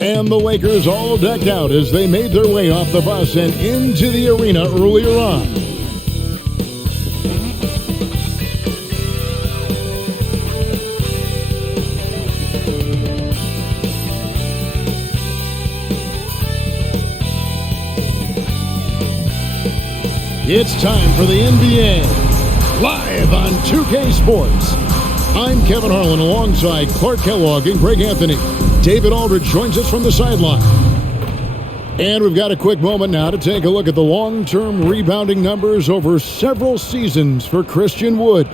And the Lakers all decked out as they made their way off the bus and into the arena earlier on. It's time for the NBA, live on 2K Sports. I'm Kevin Harlan alongside Clark Kellogg and Greg Anthony. David Aldridge joins us from the sideline. And we've got a quick moment now to take a look at the long-term rebounding numbers over several seasons for Christian Wood.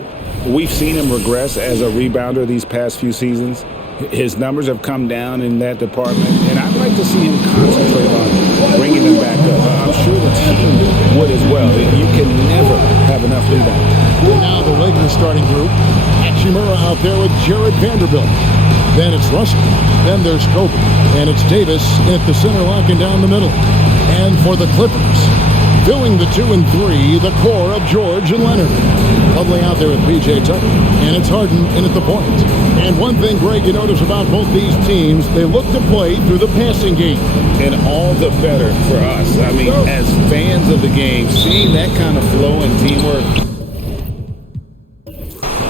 We've seen him regress as a rebounder these past few seasons. His numbers have come down in that department, and I'd like to see him concentrate on bringing them back up. I'm sure the team would as well. You can never have enough rebounds. Now the Lakers starting group. Hachimura out there with Jared Vanderbilt. Then it's Russell. Then there's Kobe. And it's Davis at the center locking down the middle. And for the Clippers, filling the 2 and 3, the core of George and Leonard. Lovely out there with P.J. Tucker. And it's Harden in at the point. And one thing, Greg, you notice about both these teams, they look to play through the passing game. And all the better for us. I mean, as fans of the game, seeing that kind of flow and teamwork,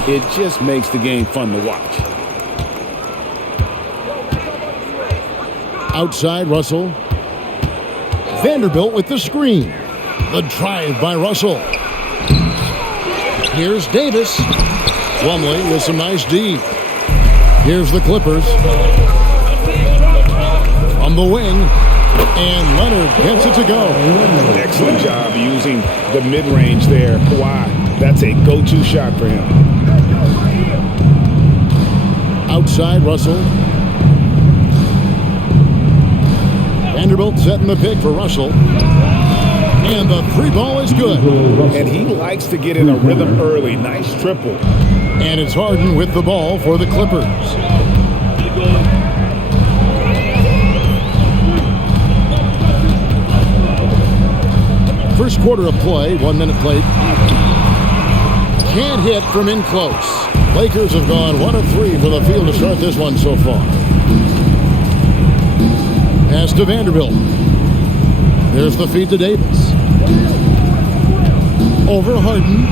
it just makes the game fun to watch. Outside, Russell. Vanderbilt with the screen. The drive by Russell. Here's Davis. Plumlee with some nice D. Here's the Clippers. From the wing. And Leonard gets it to go. Excellent job using the mid-range there. Kawhi, that's a go-to shot for him. Outside, Russell. Vanderbilt setting the pick for Russell. And the three ball is good. And he likes to get in a rhythm early. Nice triple. And it's Harden with the ball for the Clippers. First quarter of play, 1 minute played. Can't hit from in close. Lakers have gone 1 of 3 for the field to start this one so far. Pass to Vanderbilt. There's the feed to Davis. Over Harden.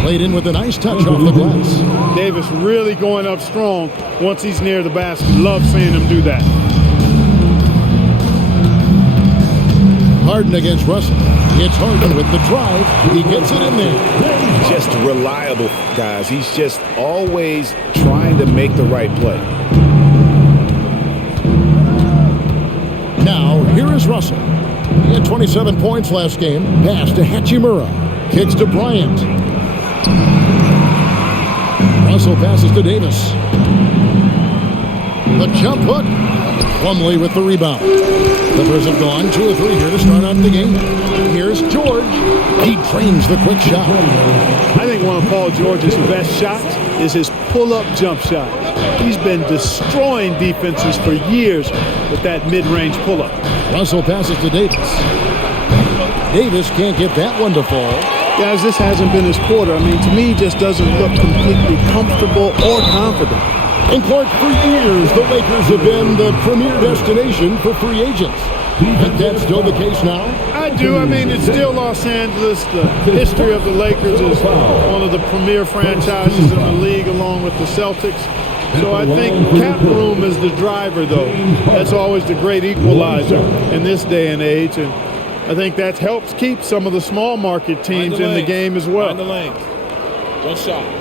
Played in with a nice touch off the glass. Davis really going up strong once he's near the basket. Love seeing him do that. Harden against Russell. It's Harden with the drive. He gets it in there. Just reliable, guys. He's just always trying to make the right play. Now, here is Russell. He had 27 points last game. Pass to Hachimura. Kicks to Bryant. Russell passes to Davis. The jump hook. Plumlee with the rebound. Clippers have gone 2 of 3 here to start out the game. Here's George. He trains the quick shot. I think one of Paul George's best shots is his pull-up jump shot. He's been destroying defenses for years with that mid-range pull-up. Russell passes to Davis. Davis can't get that one to fall. Guys, this hasn't been his quarter. I mean, to me, he just doesn't look completely comfortable or confident. And Clark, for years, the Lakers have been the premier destination for free agents. Do you think that's still the case now? I do. I mean, it's still Los Angeles. The history of the Lakers is one of the premier franchises in the league, along with the Celtics. So I think cap room is the driver, though. That's always the great equalizer in this day and age. And I think that helps keep some of the small market teams in the game as well. Find the lanes. One shot.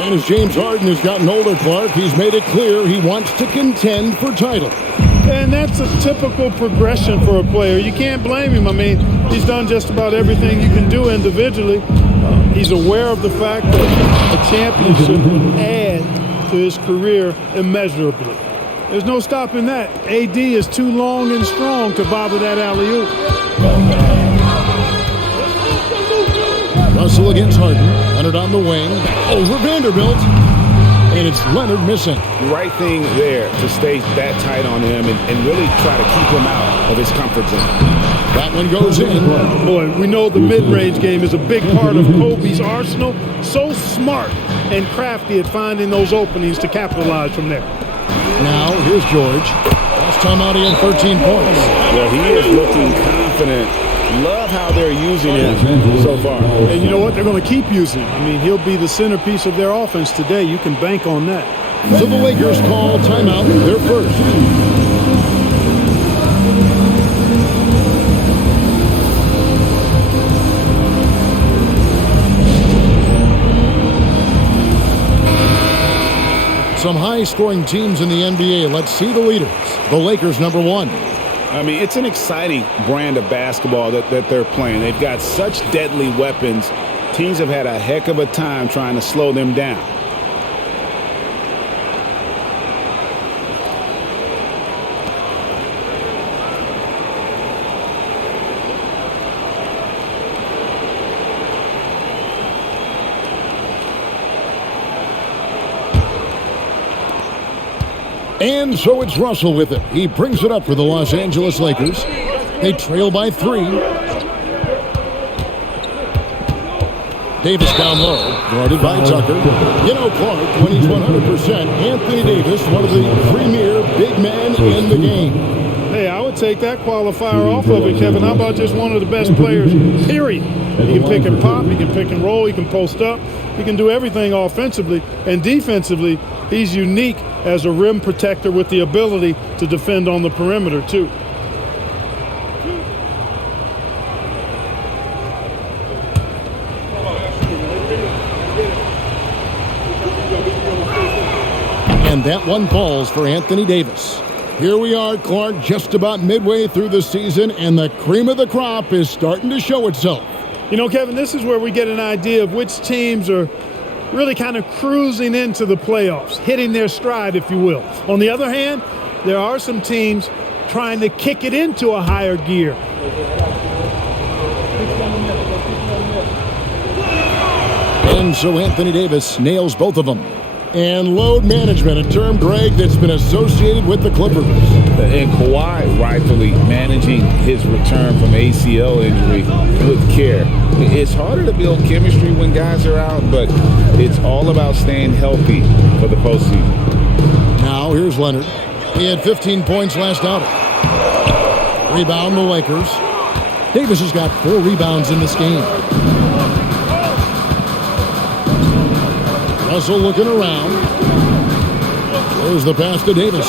And as James Harden has gotten older, Clark, he's made it clear he wants to contend for title. And that's a typical progression for a player. You can't blame him. I mean, he's done just about everything you can do individually. He's aware of the fact that a championship would add to his career immeasurably. There's no stopping that. AD is too long and strong to bother that alley-oop. Russell against Harden. Leonard on the wing. Over Vanderbilt. And it's Leonard missing. The right thing there to stay that tight on him and really try to keep him out of his comfort zone. That one goes in. Boy, we know the mid-range game is a big part of Kobe's arsenal. So smart and crafty at finding those openings to capitalize from there. Now, here's George. Last time out, he had 13 points. Well, he is looking confident. Love how they're using him so far. And you know what? They're going to keep using him. I mean, he'll be the centerpiece of their offense today. You can bank on that. So the Lakers call timeout. They're first. Some high-scoring teams in the NBA. Let's see the leaders. The Lakers, number 1. I mean, it's an exciting brand of basketball that they're playing. They've got such deadly weapons. Teams have had a heck of a time trying to slow them down. And so it's Russell with it. He brings it up for the Los Angeles Lakers. They trail by 3. Davis down low, guarded by Tucker. You know, Clark, when he's 100%, Anthony Davis, one of the premier big men in the game. Hey, I would take that qualifier off of it, Kevin. How about just one of the best players, period? He can pick and pop, he can pick and roll, he can post up. He can do everything offensively. And defensively, he's unique as a rim protector with the ability to defend on the perimeter, too. And that one falls for Anthony Davis. Here we are, Clark, just about midway through the season, and the cream of the crop is starting to show itself. You know, Kevin, this is where we get an idea of which teams are really kind of cruising into the playoffs, hitting their stride, if you will. On the other hand, there are some teams trying to kick it into a higher gear. And so Anthony Davis nails both of them. And load management, a term, Greg, that's been associated with the Clippers. And Kawhi rightfully managing his return from ACL injury with care. It's harder to build chemistry when guys are out, but it's all about staying healthy for the postseason. Now here's Leonard. He had 15 points last outing. Rebound the Lakers. Davis has got 4 rebounds in this game. Russell looking around. There's the pass to Davis.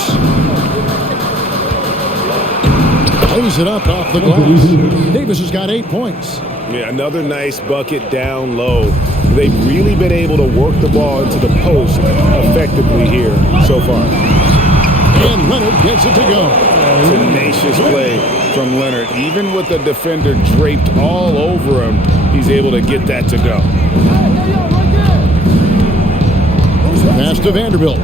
Lays it up off the glass. Davis has got 8 points. Yeah, another nice bucket down low. They've really been able to work the ball into the post effectively here so far. And Leonard gets it to go. Tenacious play from Leonard. Even with the defender draped all over him, he's able to get that to go. Pass to Vanderbilt.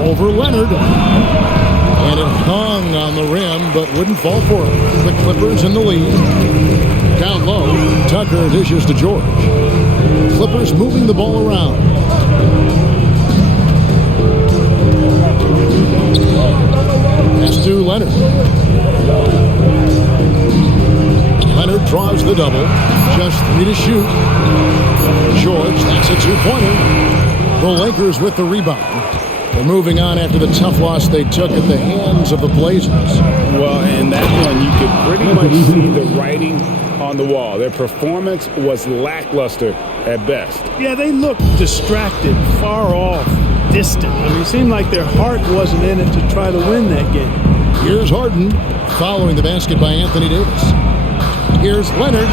Over Leonard. And it hung on the rim, but wouldn't fall for it. The Clippers in the lead. Down low, Tucker dishes to George. Clippers moving the ball around. Pass to Leonard. Leonard draws the double. Just 3 to shoot. George, that's a 2-pointer. The Lakers with the rebound. They're moving on after the tough loss they took at the hands of the Blazers. Well, in that one, you could pretty much see the writing on the wall. Their performance was lackluster at best. Yeah, they looked distracted, far off, distant. I mean, it seemed like their heart wasn't in it to try to win that game. Here's Harden following the basket by Anthony Davis. Here's Leonard.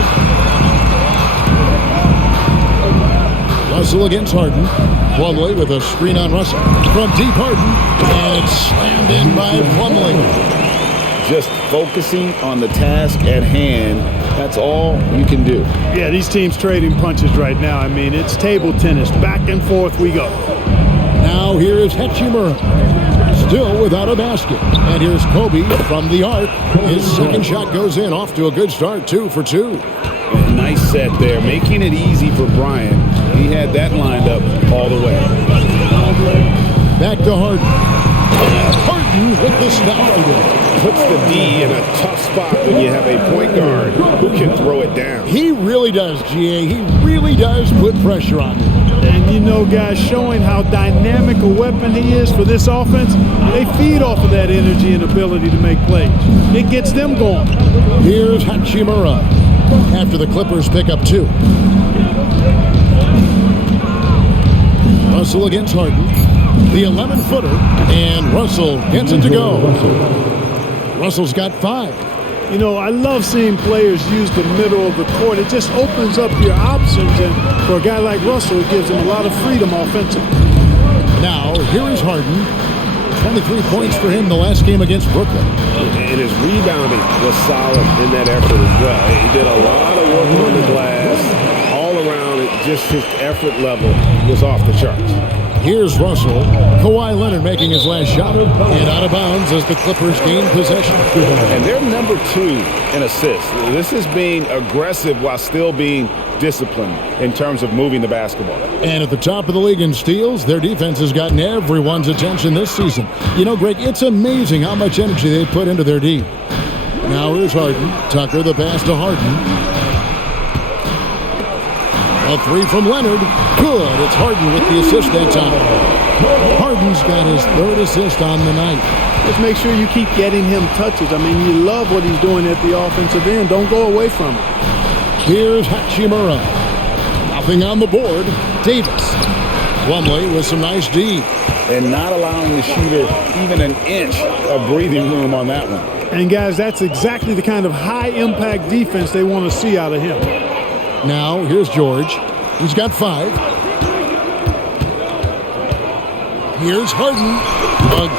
Russell against Harden. Plumlee with a screen on Russell. From deep Harden. And it's slammed in by Plumlee. Just focusing on the task at hand. That's all you can do. Yeah, these teams trading punches right now. I mean, it's table tennis. Back and forth we go. Now here is Hachimura. Still without a basket. And here's Kobe from the arc. His second shot goes in. Off to a good start. 2 for 2. Nice set there, making it easy for Bryant. He had that lined up all the way. Back to Harden. Harden with the stop again. Puts the D in a tough spot when you have a point guard who can throw it down. He really does, GA. He really does put pressure on him. And you know, guys, showing how dynamic a weapon he is for this offense, they feed off of that energy and ability to make plays. It gets them going. Here's Hachimura after the Clippers pick up 2. Russell against Harden. The 11-footer, and Russell gets it to go. Russell's got 5. You know, I love seeing players use the middle of the court. It just opens up your options, and for a guy like Russell, it gives him a lot of freedom offensively. Now, here is Harden. 23 points for him the last game against Brooklyn. And his rebounding was solid in that effort as well. He did a lot of work on the glass. All around, just his effort level was off the charts. Here's Russell. Kawhi Leonard making his last shot. And out of bounds as the Clippers gain possession. And they're number 2 in assists. This is being aggressive while still being disciplined in terms of moving the basketball. And at the top of the league in steals, their defense has gotten everyone's attention this season. You know, Greg, it's amazing how much energy they put into their D. Now here's Harden. Tucker the pass to Harden. A 3 from Leonard. Good. It's Harden with the assist that time. Harden's got his 3rd assist on the night. Just make sure you keep getting him touches. I mean, you love what he's doing at the offensive end. Don't go away from it. Here's Hachimura. Nothing on the board. Davis. Plumlee with some nice D. And not allowing the shooter even an inch of breathing room on that one. And, guys, that's exactly the kind of high-impact defense they want to see out of him. Now, here's George. He's got 5. Here's Harden.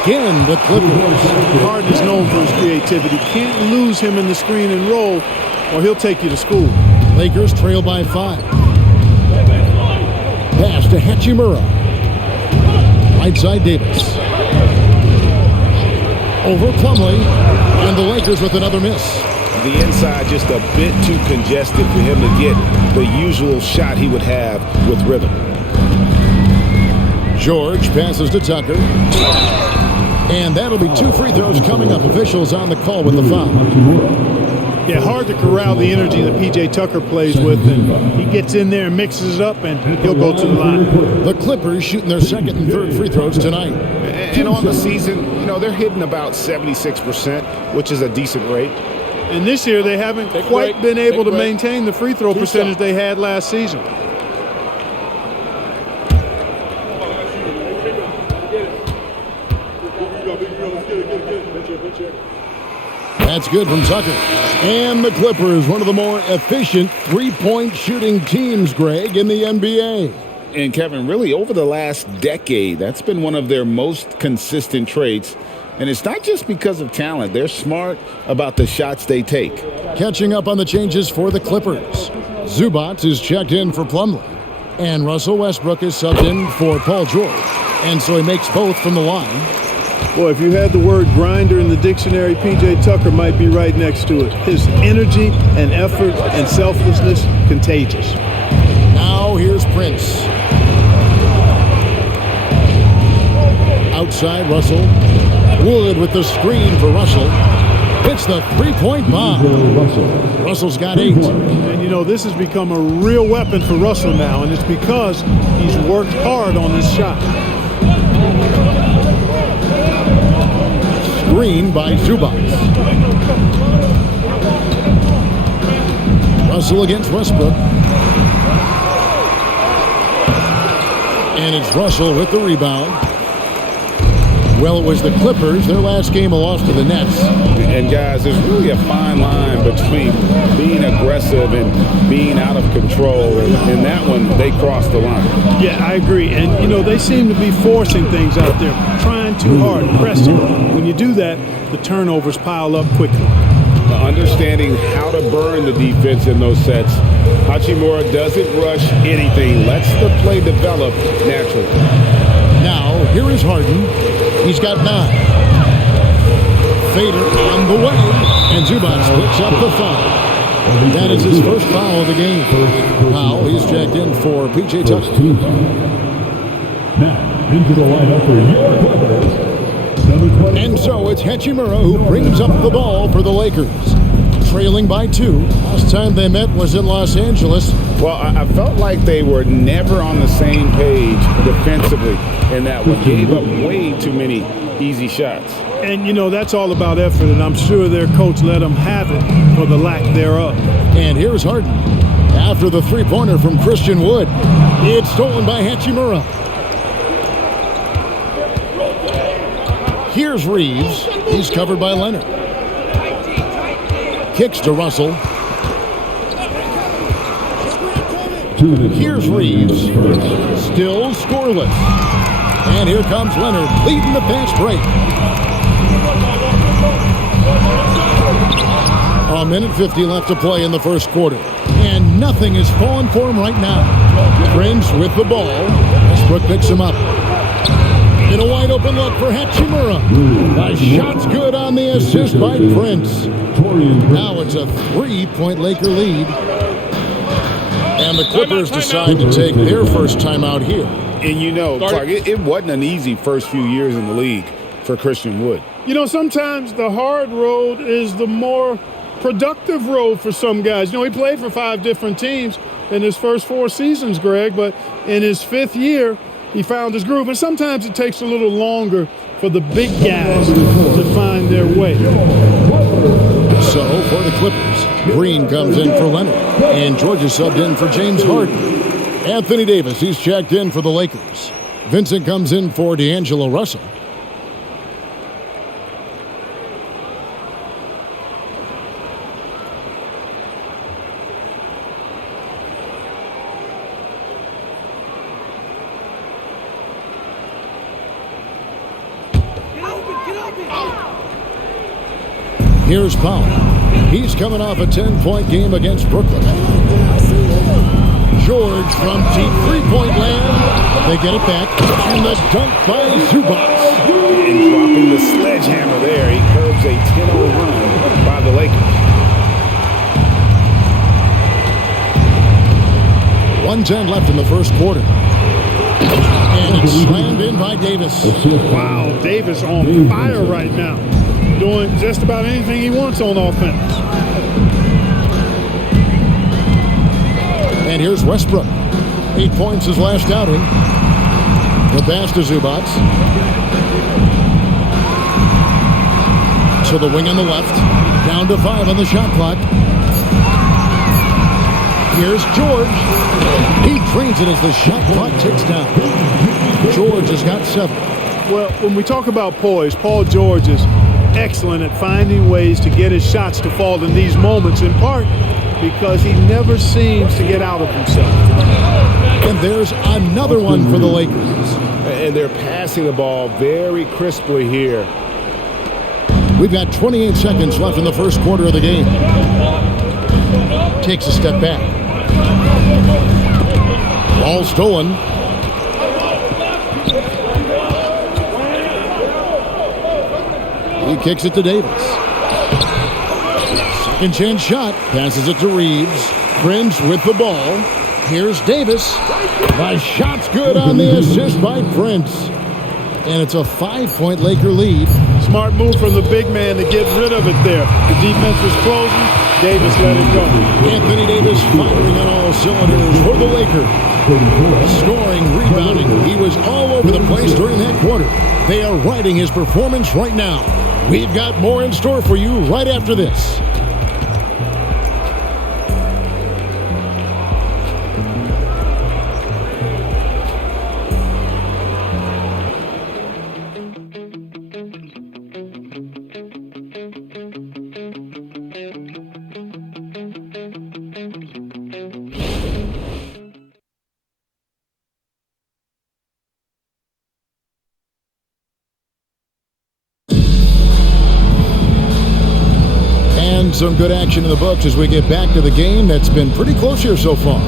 Again, the Clippers. Harden is known for his creativity. Can't lose him in the screen and roll, or he'll take you to school. Lakers trail by 5. Pass to Hachimura. Right side Davis. Over Plumlee. And the Lakers with another miss. The inside just a bit too congested for him to get the usual shot he would have with rhythm. George passes to Tucker. And that'll be 2 free throws coming up. Officials on the call with the foul. Yeah, hard to corral the energy that P.J. Tucker plays with. And he gets in there and mixes it up, and he'll go to the line. The Clippers shooting their 2nd and 3rd free throws tonight. And on the season, you know, they're hitting about 76%, which is a decent rate. And this year, they haven't quite been able to maintain the free throw percentage they had last season. That's good from Tucker. And the Clippers, one of the more efficient three-point shooting teams, Greg, in the NBA. And Kevin, really over the last decade, that's been one of their most consistent traits. And it's not just because of talent. They're smart about the shots they take. Catching up on the changes for the Clippers. Zubac is checked in for Plumlee. And Russell Westbrook is subbed in for Paul George. And so he makes both from the line. Boy, if you had the word grinder in the dictionary, P.J. Tucker might be right next to it. His energy and effort and selflessness, contagious. Now here's Prince. Outside Russell. Wood with the screen for Russell. Hits the three-point bomb. Russell's got 8. And, you know, this has become a real weapon for Russell now, and it's because he's worked hard on this shot. Screen by Zubac. Russell against Westbrook. And it's Russell with the rebound. Well, it was the Clippers. Their last game a loss to the Nets. And guys, there's really a fine line between being aggressive and being out of control. And in that one, they crossed the line. Yeah, I agree. And, you know, they seem to be forcing things out there, trying too hard, pressing. When you do that, the turnovers pile up quickly. Understanding how to burn the defense in those sets. Hachimura doesn't rush anything, lets the play develop naturally. Now, here is Harden. He's got 9. Fader on the way, and Zubac picks up the foul. That is his first foul of the game. Powell, he's checked in for P.J. Tucker. Now, into the lineup for your Clippers. And so it's Hachimura who brings up the ball for the Lakers. Trailing by 2. Last time they met was in Los Angeles. Well, I felt like they were never on the same page defensively in that one. Gave up way too many easy shots. And, you know, that's all about effort, and I'm sure their coach let them have it for the lack thereof. And here's Harden. After the three-pointer from Christian Wood. It's stolen by Hachimura. Here's Reeves. He's covered by Leonard. Kicks to Russell. Here's Reeves. Still scoreless. And here comes Leonard leading the fast break. A minute 50 left to play in the first quarter. And nothing is falling for him right now. Prince with the ball. Westbrook picks him up. In a wide open look for Hachimura. The shot's good on the assist by Prince. Now it's a 3-point Laker lead. And the Clippers decide to take their first timeout here. And you know, Clark, it wasn't an easy first few years in the league for Christian Wood. You know, sometimes the hard road is the more productive road for some guys. You know, he played for 5 different teams in his first 4 seasons, Greg, but in his 5th year, he found his groove. And sometimes it takes a little longer for the big guys to find their way. So for the Clippers, Green comes in for Leonard, and George is subbed in for James Harden. Anthony Davis, he's checked in for the Lakers. Vincent comes in for D'Angelo Russell. Here's Powell. He's coming off a 10-point game against Brooklyn. George from deep three-point land. They get it back. And the dunk by Zubac. And dropping the sledgehammer there, he curbs a 10-0 run by the Lakers. 1:10 left in the first quarter. And it's slammed in by Davis. Wow, Davis on fire right now. Doing just about anything he wants on offense. And here's Westbrook. 8 points his last outing. The pass to Zubac. To the wing on the left. Down to 5 on the shot clock. Here's George. He drains it as the shot clock ticks down. George has got 7. Well, when we talk about poise, Paul George is excellent at finding ways to get his shots to fall in these moments, in part because he never seems to get out of himself. And there's another one for the Lakers. And they're passing the ball very crisply here. We've got 28 seconds left in the first quarter of the game. Takes a step back. Ball stolen. He kicks it to Davis. Second chance shot. Passes it to Reeves. Prince with the ball. Here's Davis. The shot's good on the assist by Prince. And it's a 5-point Laker lead. Smart move from the big man to get rid of it there. The defense was closing. Davis let it go. Anthony Davis firing on all cylinders for the Lakers. Scoring, rebounding. He was all over the place during that quarter. They are riding his performance right now. We've got more in store for you right after this. some good action in the books as we get back to the game that's been pretty close here so far.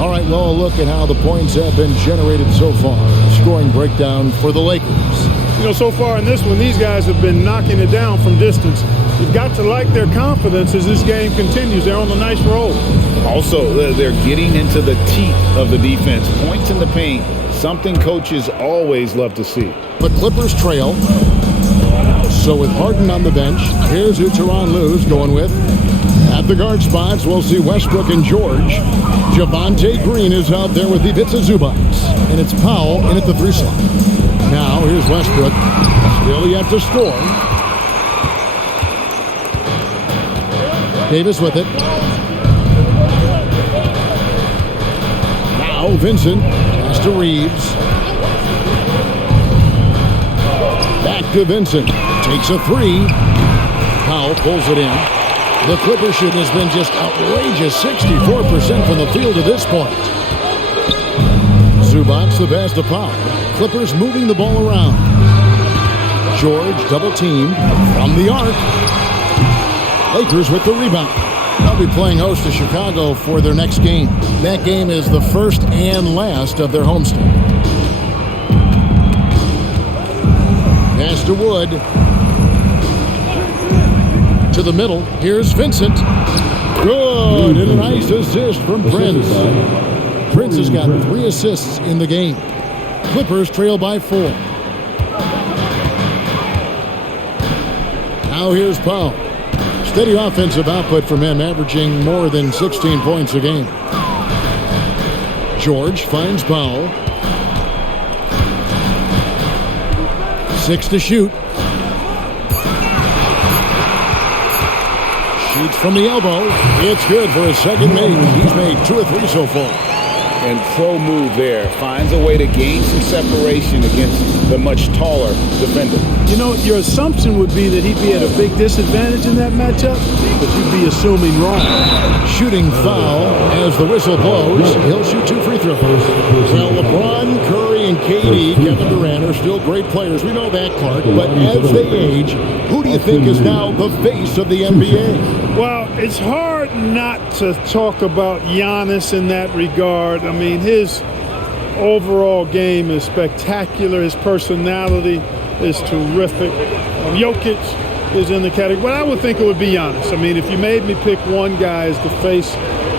All right, well, a look at how the points have been generated so far. Scoring breakdown for the Lakers. You know, so far in this one, these guys have been knocking it down from distance. You've got to like their confidence as this game continues. They're on a nice roll. Also, they're getting into the teeth of the defense. Points in the paint, something coaches always love to see. The Clippers trail. So with Harden on the bench, here's who Tyronn Lue's going with. At the guard spots, we'll see Westbrook and George. Javonte Green is out there with Ivica Zubac. And it's Powell in at the 3 slot. Now, here's Westbrook. Still yet to score. Davis with it. Now, Vincent pass to Reeves. Back to Vincent. Takes a 3. Powell pulls it in. The Clippers shooting has been just outrageous. 64% from the field to this point. Zubac the pass to Powell. Clippers moving the ball around. George double teamed from the arc. Lakers with the rebound. They'll be playing host to Chicago for their next game. That game is the first and last of their homestand. Pass to Wood. To the middle. Here's Vincent. Good. And a nice assist from Prince. Prince has got 3 assists in the game. Clippers trail by 4. Now here's Powell. Steady offensive output from him, averaging more than 16 points a game. George finds Powell. 6 to shoot. Shoots from the elbow. It's good for his second make. He's made 2 or 3 so far. And pro move there. Finds a way to gain some separation against the much taller defender. You know, your assumption would be that he'd be at a big disadvantage in that matchup, but you'd be assuming wrong. Shooting foul as the whistle blows. He'll shoot 2 free throws. Well, LeBron, Curry, and KD, Kevin Durant are still great players. We know that, Clark. But as they age, who do you think is now the face of the NBA? Well, it's hard not to talk about Giannis in that regard. I mean, his overall game is spectacular. His personality is terrific. Jokic is in the category. But I would think it would be Giannis. I mean, if you made me pick one guy as the face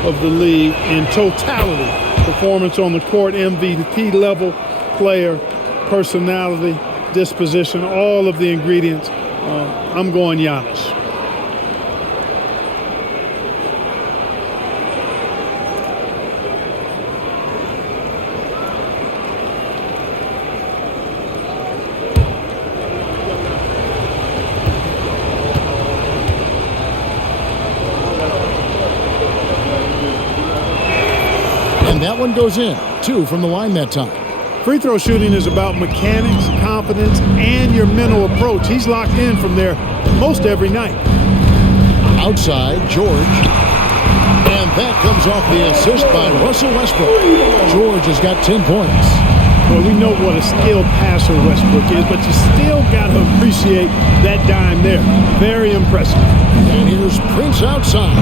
of the league in totality, performance on the court, MVP level player, personality, disposition, all of the ingredients, I'm going Giannis. That one goes in. 2 from the line that time. Free throw shooting is about mechanics, confidence, and your mental approach. He's locked in from there most every night. Outside, George. And that comes off the assist by Russell Westbrook. George has got 10 points. Well, we know what a skilled passer Westbrook is, but you still got to appreciate that dime there. Very impressive. And here's Prince outside.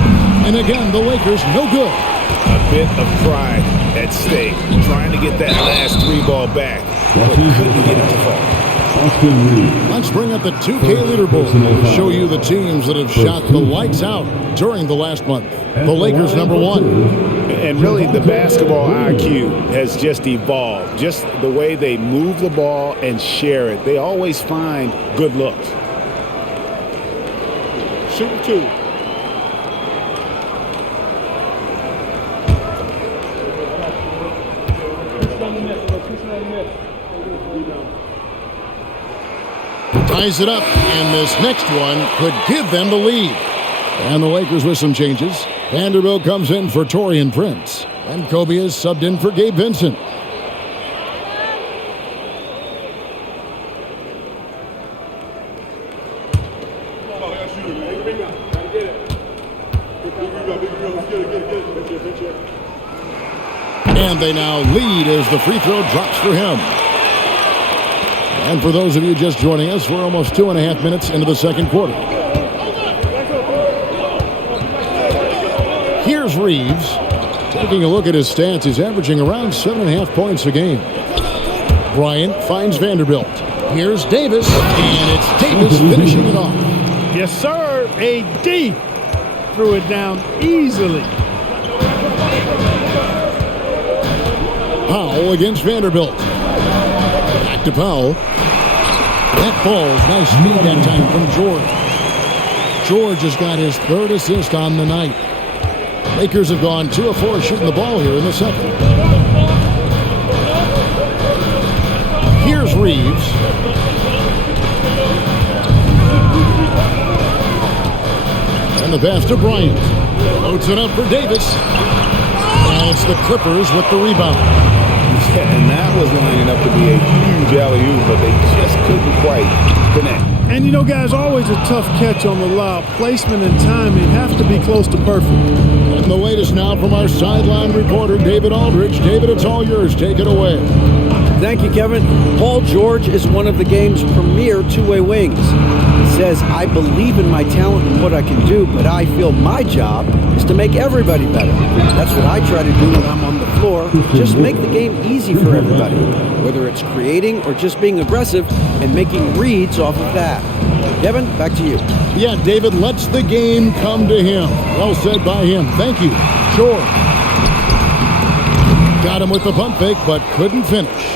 And again, the Lakers no good. A bit of pride at stake, trying to get that last 3 ball back, but couldn't get it to fall. Let's bring up the 2K leaderboard to show you the teams that have shot the lights out during the last month. The Lakers #1. And really, the basketball IQ has just evolved. Just the way they move the ball and share it. They always find good looks. Shooting 2. Ties it up, and this next one could give them the lead. And the Lakers with some changes. Vanderbilt comes in for Taurean Prince, and Kobe is subbed in for Gabe Vincent. And they now lead as the free throw drops for him. And for those of you just joining us, we're almost 2.5 minutes into the second quarter. Here's Reeves. Taking a look at his stats, he's averaging around 7.5 points a game. Bryant finds Vanderbilt. Here's Davis, and it's Davis finishing it off. Yes, sir. AD threw it down easily. Powell against Vanderbilt. Back to Powell. That ball's nice speed that time from George. George has got his third assist on the night. Lakers have gone 2 of 4 shooting the ball here in the second. Here's Reeves. And the pass to Bryant. Loads it up for Davis. And it's the Clippers with the rebound. Yeah, and that was lining up to be a huge alley-oop, but they just couldn't quite connect. And you know, guys, always a tough catch on the lob. Placement and timing have to be close to perfect. And the latest now from our sideline reporter, David Aldridge. David, it's all yours. Take it away. Thank you, Kevin. Paul George is one of the game's premier two-way wings. He says, I believe in my talent and what I can do, but I feel my job is to make everybody better. That's what I try to do when I'm on the floor. Just make the game easy for everybody, whether it's creating or just being aggressive and making reads off of that. Kevin, back to you. Yeah, David lets the game come to him. Well said by him. Thank you. George. Got him with the pump fake, but couldn't finish.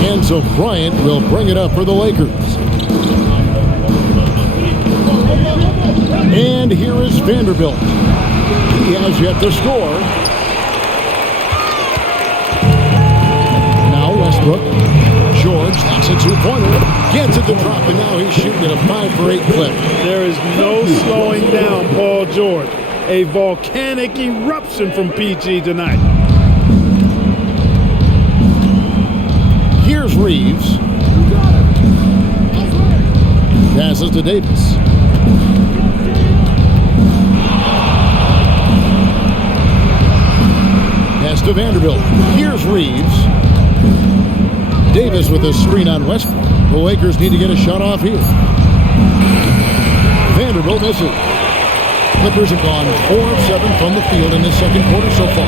And so Bryant will bring it up for the Lakers. And here is Vanderbilt. He has yet to score. Now Westbrook. George, that's a two-pointer. Gets it to drop, and now he's shooting at a 5-for-8 clip. There is no slowing down Paul George. A volcanic eruption from PG tonight. Here's Reeves. Passes to Davis. Pass to Vanderbilt. Here's Reeves. Davis with a screen on Westbrook. The Lakers need to get a shot off here. Vanderbilt misses. Clippers have gone 4 of 7 from the field in the second quarter so far.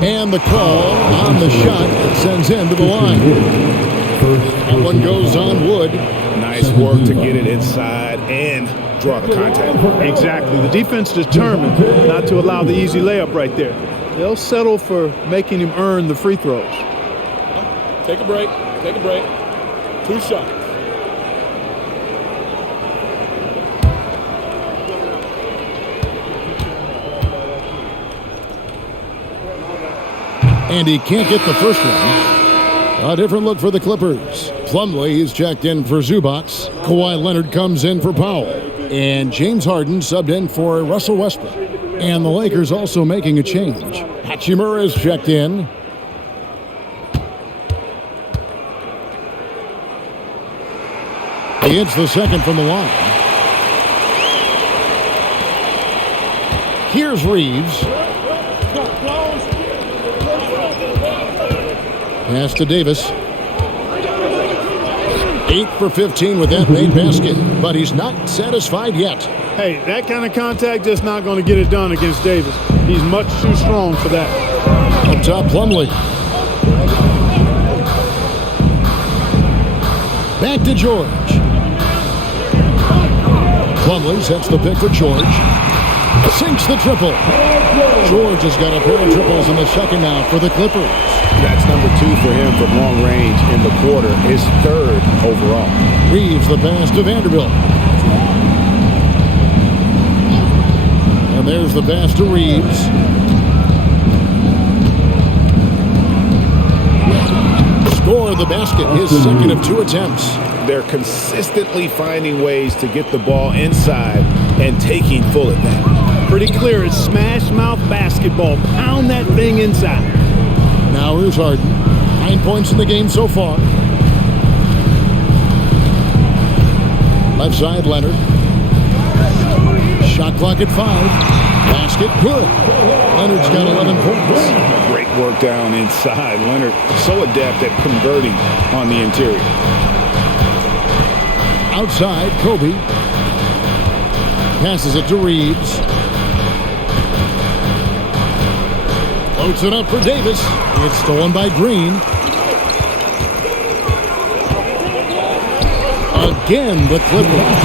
And the call on the shot that sends him to the line. That one goes on Wood. Nice work to get it inside and draw the contact. Exactly. The defense determined not to allow the easy layup right there. They'll settle for making him earn the free throws. Take a break. Take a break. 2 shots. And he can't get the first one. A different look for the Clippers. Plumlee is checked in for Zubac. Kawhi Leonard comes in for Powell. And James Harden subbed in for Russell Westbrook. And the Lakers also making a change. Hachimura is checked in. He hits the second from the line. Here's Reeves. Pass to Davis. 8 for 15 with that made basket, but he's not satisfied yet. Hey, that kind of contact just not going to get it done against Davis. He's much too strong for that. Up top, Plumlee. Back to George. Plumlee sets the pick for George. Sinks the triple. George has got a pair of triples in the second now for the Clippers. That's number 2 for him from long range in the quarter. His 3rd overall. Reeves the pass to Vanderbilt. And there's the pass to Reeves. Score the basket, his second of 2 attempts. They're consistently finding ways to get the ball inside and taking full advantage. Pretty clear, it's smash mouth basketball. Pound that thing inside. Now here's Harden. 9 points in the game so far. Left side, Leonard. Shot clock at 5. Basket, good. Leonard's got 11 points. Great work down inside. Leonard so adept at converting on the interior. Outside, Kobe. Passes it to Reeves. Floats it up for Davis. It's stolen by Green. Again, the Clippers.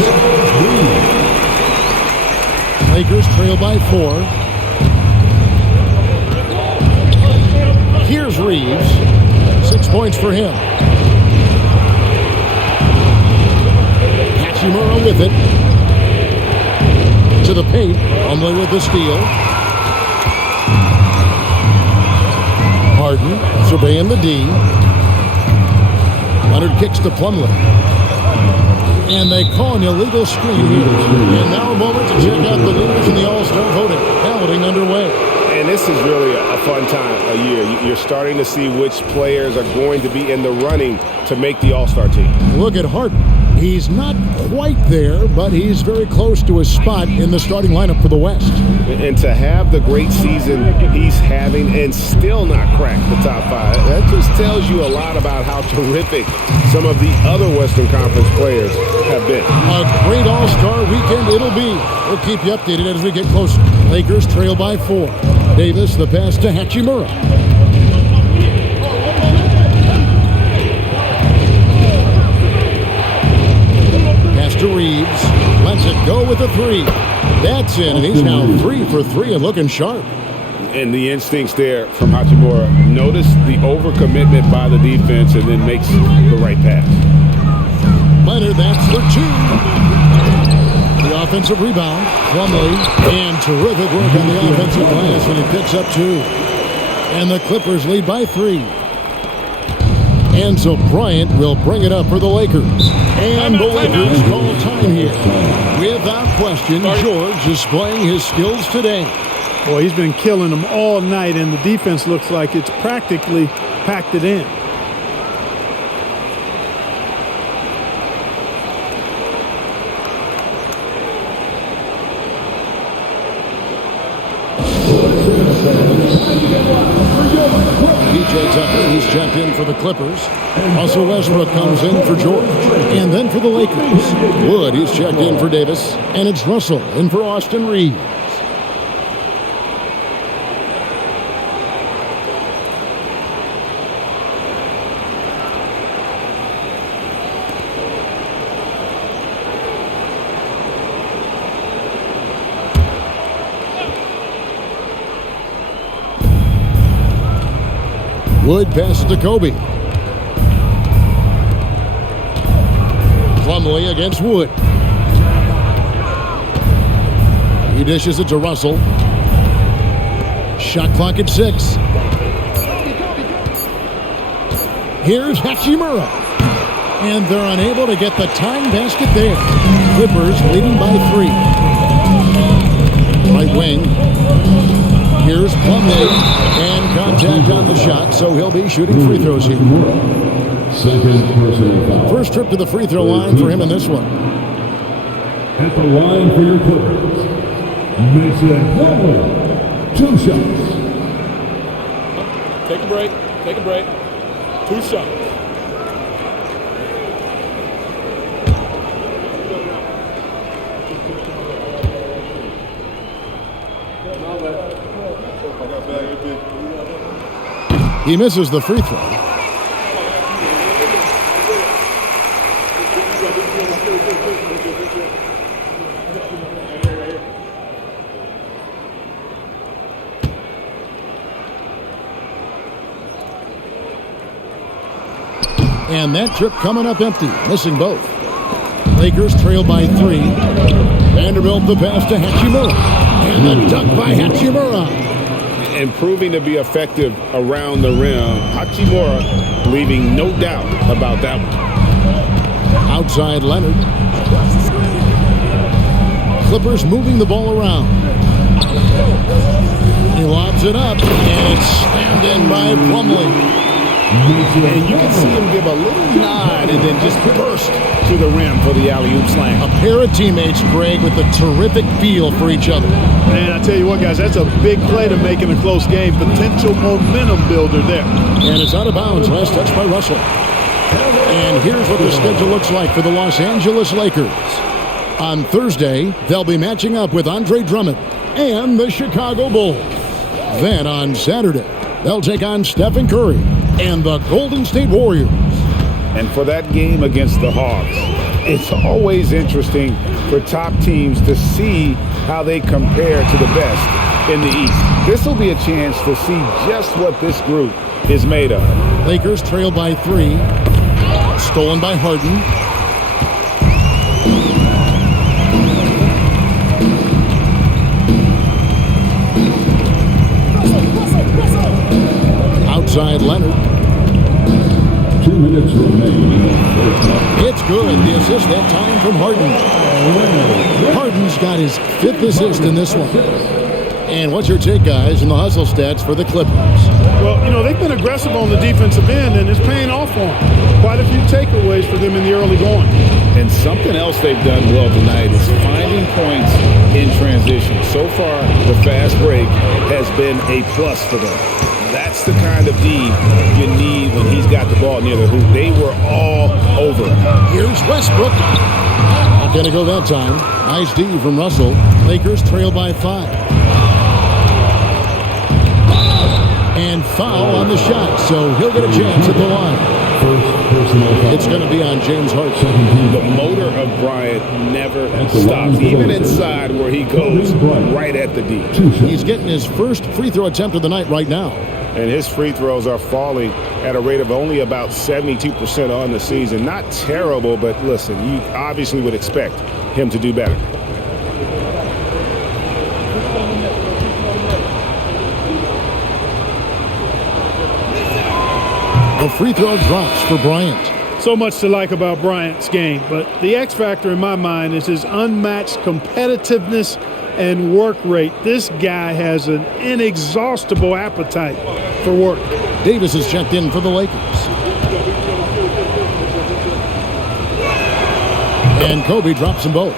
Lakers trail by 4. Here's Reeves. 6 points for him. Hachimura with it. To the paint. Plumlee with the steal. Harden surveying the D. Leonard kicks to Plumlee. And they call an illegal screen here. And now a moment to check out the leaders in the All-Star voting. Balloting underway. And this is really a fun time of year. You're starting to see which players are going to be in the running to make the All-Star team. Look at Harden. He's not quite there, but he's very close to his spot in the starting lineup for the West. And to have the great season he's having and still not crack the top 5, that just tells you a lot about how terrific some of the other Western Conference players have been. A great All-Star weekend it'll be. We'll keep you updated as we get closer. Lakers trail by 4. Davis, the pass to Hachimura. Pass to Reeves. Lets it go with a 3. That's in, and he's now 3 for 3 and looking sharp. And the instincts there from Hachimura. Notice the overcommitment by the defense and then makes the right pass. Leonard, that's for 2. The offensive rebound. Plumlee, and terrific work on the offensive glass, and he picks up 2. And the Clippers lead by 3. And so Bryant will bring it up for the Lakers. And the Lakers call time here. Without question, George is displaying his skills today. Boy, he's been killing them all night, and the defense looks like it's practically packed it in. PJ Tucker, he's checked in for the Clippers. Russell Westbrook comes in for George. And then for the Lakers, Wood, he's checked in for Davis. And it's Russell in for Austin Reeves. Wood passes to Kobe. Plumlee against Wood. He dishes it to Russell. Shot clock at 6. Here's Hachimura. And they're unable to get the tying basket there. Clippers leading by 3. Right wing. Here's Plumlee, and contact on the shot, so he'll be shooting free throws here. First trip to the free throw line for him in this one. At the line for your Clippers, Mason Plumlee. 2 shots. Take a break. Take a break. 2 shots. He misses the free throw. And that trip coming up empty, missing both. Lakers trail by 3. Vanderbilt the pass to Hachimura. And the dunk by Hachimura. And proving to be effective around the rim. Hachimura leaving no doubt about that one. Outside Leonard. Clippers moving the ball around. He lobs it up, and it's slammed in by Plumlee. And you can see him give a little nod and then just burst to the rim for the alley-oop slam. A pair of teammates, Greg, with a terrific feel for each other. Man, I tell you what, guys, that's a big play to make in a close game. Potential momentum builder there. And it's out of bounds. Last touch by Russell. And here's what the schedule looks like for the Los Angeles Lakers. On Thursday, they'll be matching up with Andre Drummond and the Chicago Bulls. Then on Saturday, they'll take on Stephen Curry and the Golden State Warriors. And for that game against the Hawks, it's always interesting for top teams to see how they compare to the best in the East. This will be a chance to see just what this group is made of. Lakers trail by 3. Stolen by Harden. Outside Leonard. 2 minutes remain. It's good. The assist that time from Harden. Harden's got his 5th assist in this one. And what's your take, guys, in the hustle stats for the Clippers? Well, you know, they've been aggressive on the defensive end, and it's paying off for them. Quite a few takeaways for them in the early going. And something else they've done well tonight is finding points in transition. So far, the fast break has been a plus for them. That's the kind of D you need when he's got the ball near the hoop. They were all over him. Here's Westbrook. Not going to go that time. Nice D from Russell. Lakers trail by 5. And foul on the shot, so he'll get a chance at the line. It's going to be on James Harden. The motor of Bryant never stops, even inside where he goes right at the D. He's getting his first free throw attempt of the night right now. And his free throws are falling at a rate of only about 72% on the season. Not terrible, but listen, you obviously would expect him to do better. A free throw drops for Bryant. So much to like about Bryant's game, but the X factor in my mind is his unmatched competitiveness and work rate. This guy has an inexhaustible appetite for work. Davis is checked in for the Lakers. And Kobe drops them both.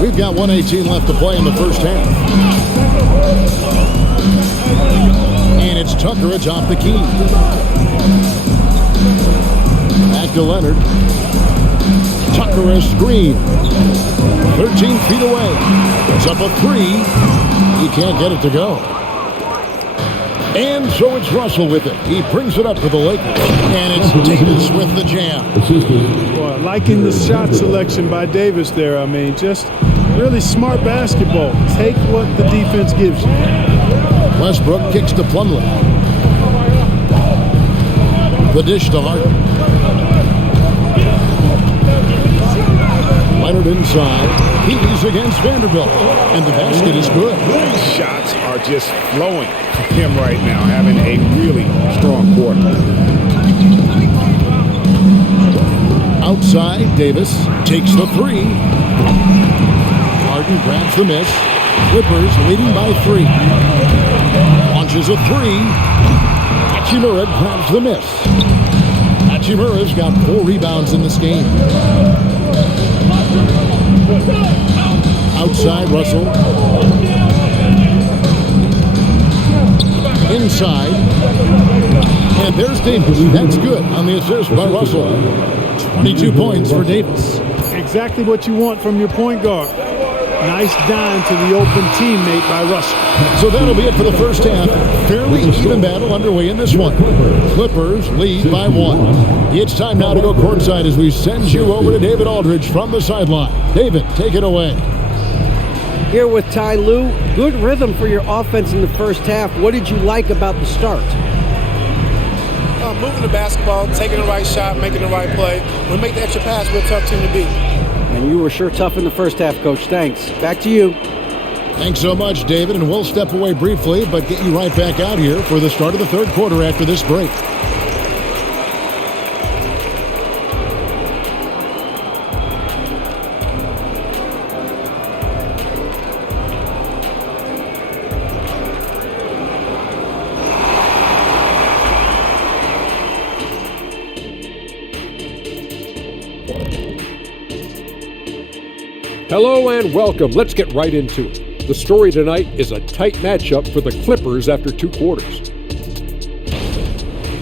We've got 1:18 left to play in the first half. And it's Tucker atop the key. Back to Leonard. Tucker a screen. 13 feet away. It's up a 3. He can't get it to go. And so it's Russell with it. He brings it up for the Lakers. And it's Davis with the jam. Boy, liking the shot selection by Davis there. I mean, just really smart basketball. Take what the defense gives you. Westbrook kicks to Plumlee. The dish to Harden. Leonard inside. He's against Vanderbilt. And the basket is good. Shots are just flowing for him right now, having a really strong quarter. Outside, Davis takes the 3. Harden grabs the miss. Clippers leading by 3. Launches a 3. Hachimura grabs the miss. Hachimura's got 4 rebounds in this game. Outside, Russell. Inside. And there's Davis. That's good on the assist by Russell. 22 points for Davis. Exactly what you want from your point guard. Nice dime to the open teammate by Russell. So that'll be it for the first half. Fairly even battle underway in this one. Clippers lead by 1. It's time now to go courtside as we send you over to David Aldridge from the sideline. David, take it away. Here with Ty Lue. Good rhythm for your offense in the first half. What did you like about the start? Moving the basketball, taking the right shot, making the right play. When we make the extra pass, we're a tough team to beat. And you were sure tough in the first half, Coach. Thanks. Back to you. Thanks so much, David, and we'll step away briefly, but get you right back out here for the start of the third quarter after this break. Hello and welcome. Let's get right into it. The story tonight is a tight matchup for the Clippers after 2 quarters.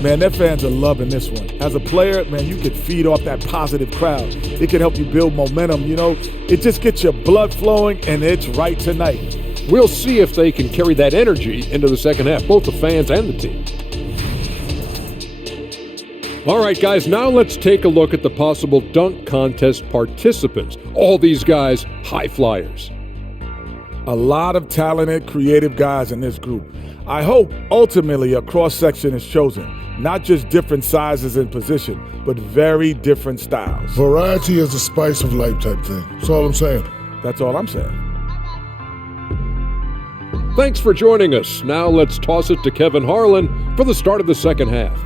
Man, their fans are loving this one. As a player, man, you could feed off that positive crowd. It can help you build momentum, It just gets your blood flowing, and it's right tonight. We'll see if they can carry that energy into the second half, both the fans and the team. All right, guys, now let's take a look at the possible dunk contest participants. All these guys, high flyers. A lot of talented, creative guys in this group. I hope ultimately a cross-section is chosen. Not just different sizes and position, but very different styles. Variety is the spice of life type thing. That's all I'm saying. That's all I'm saying. Thanks for joining us. Now let's toss it to Kevin Harlan for the start of the second half.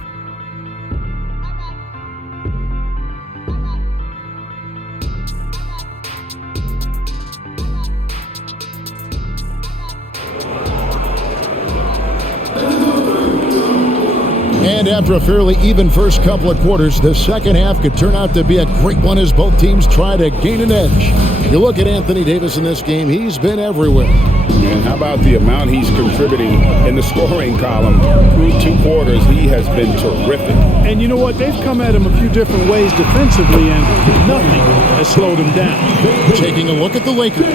And after a fairly even first couple of quarters, the second half could turn out to be a great one as both teams try to gain an edge. You look at Anthony Davis in this game, he's been everywhere. And how about the amount he's contributing in the scoring column? Through 2 quarters, he has been terrific. And you know what? They've come at him a few different ways defensively, and nothing has slowed him down. Taking a look at the Lakers,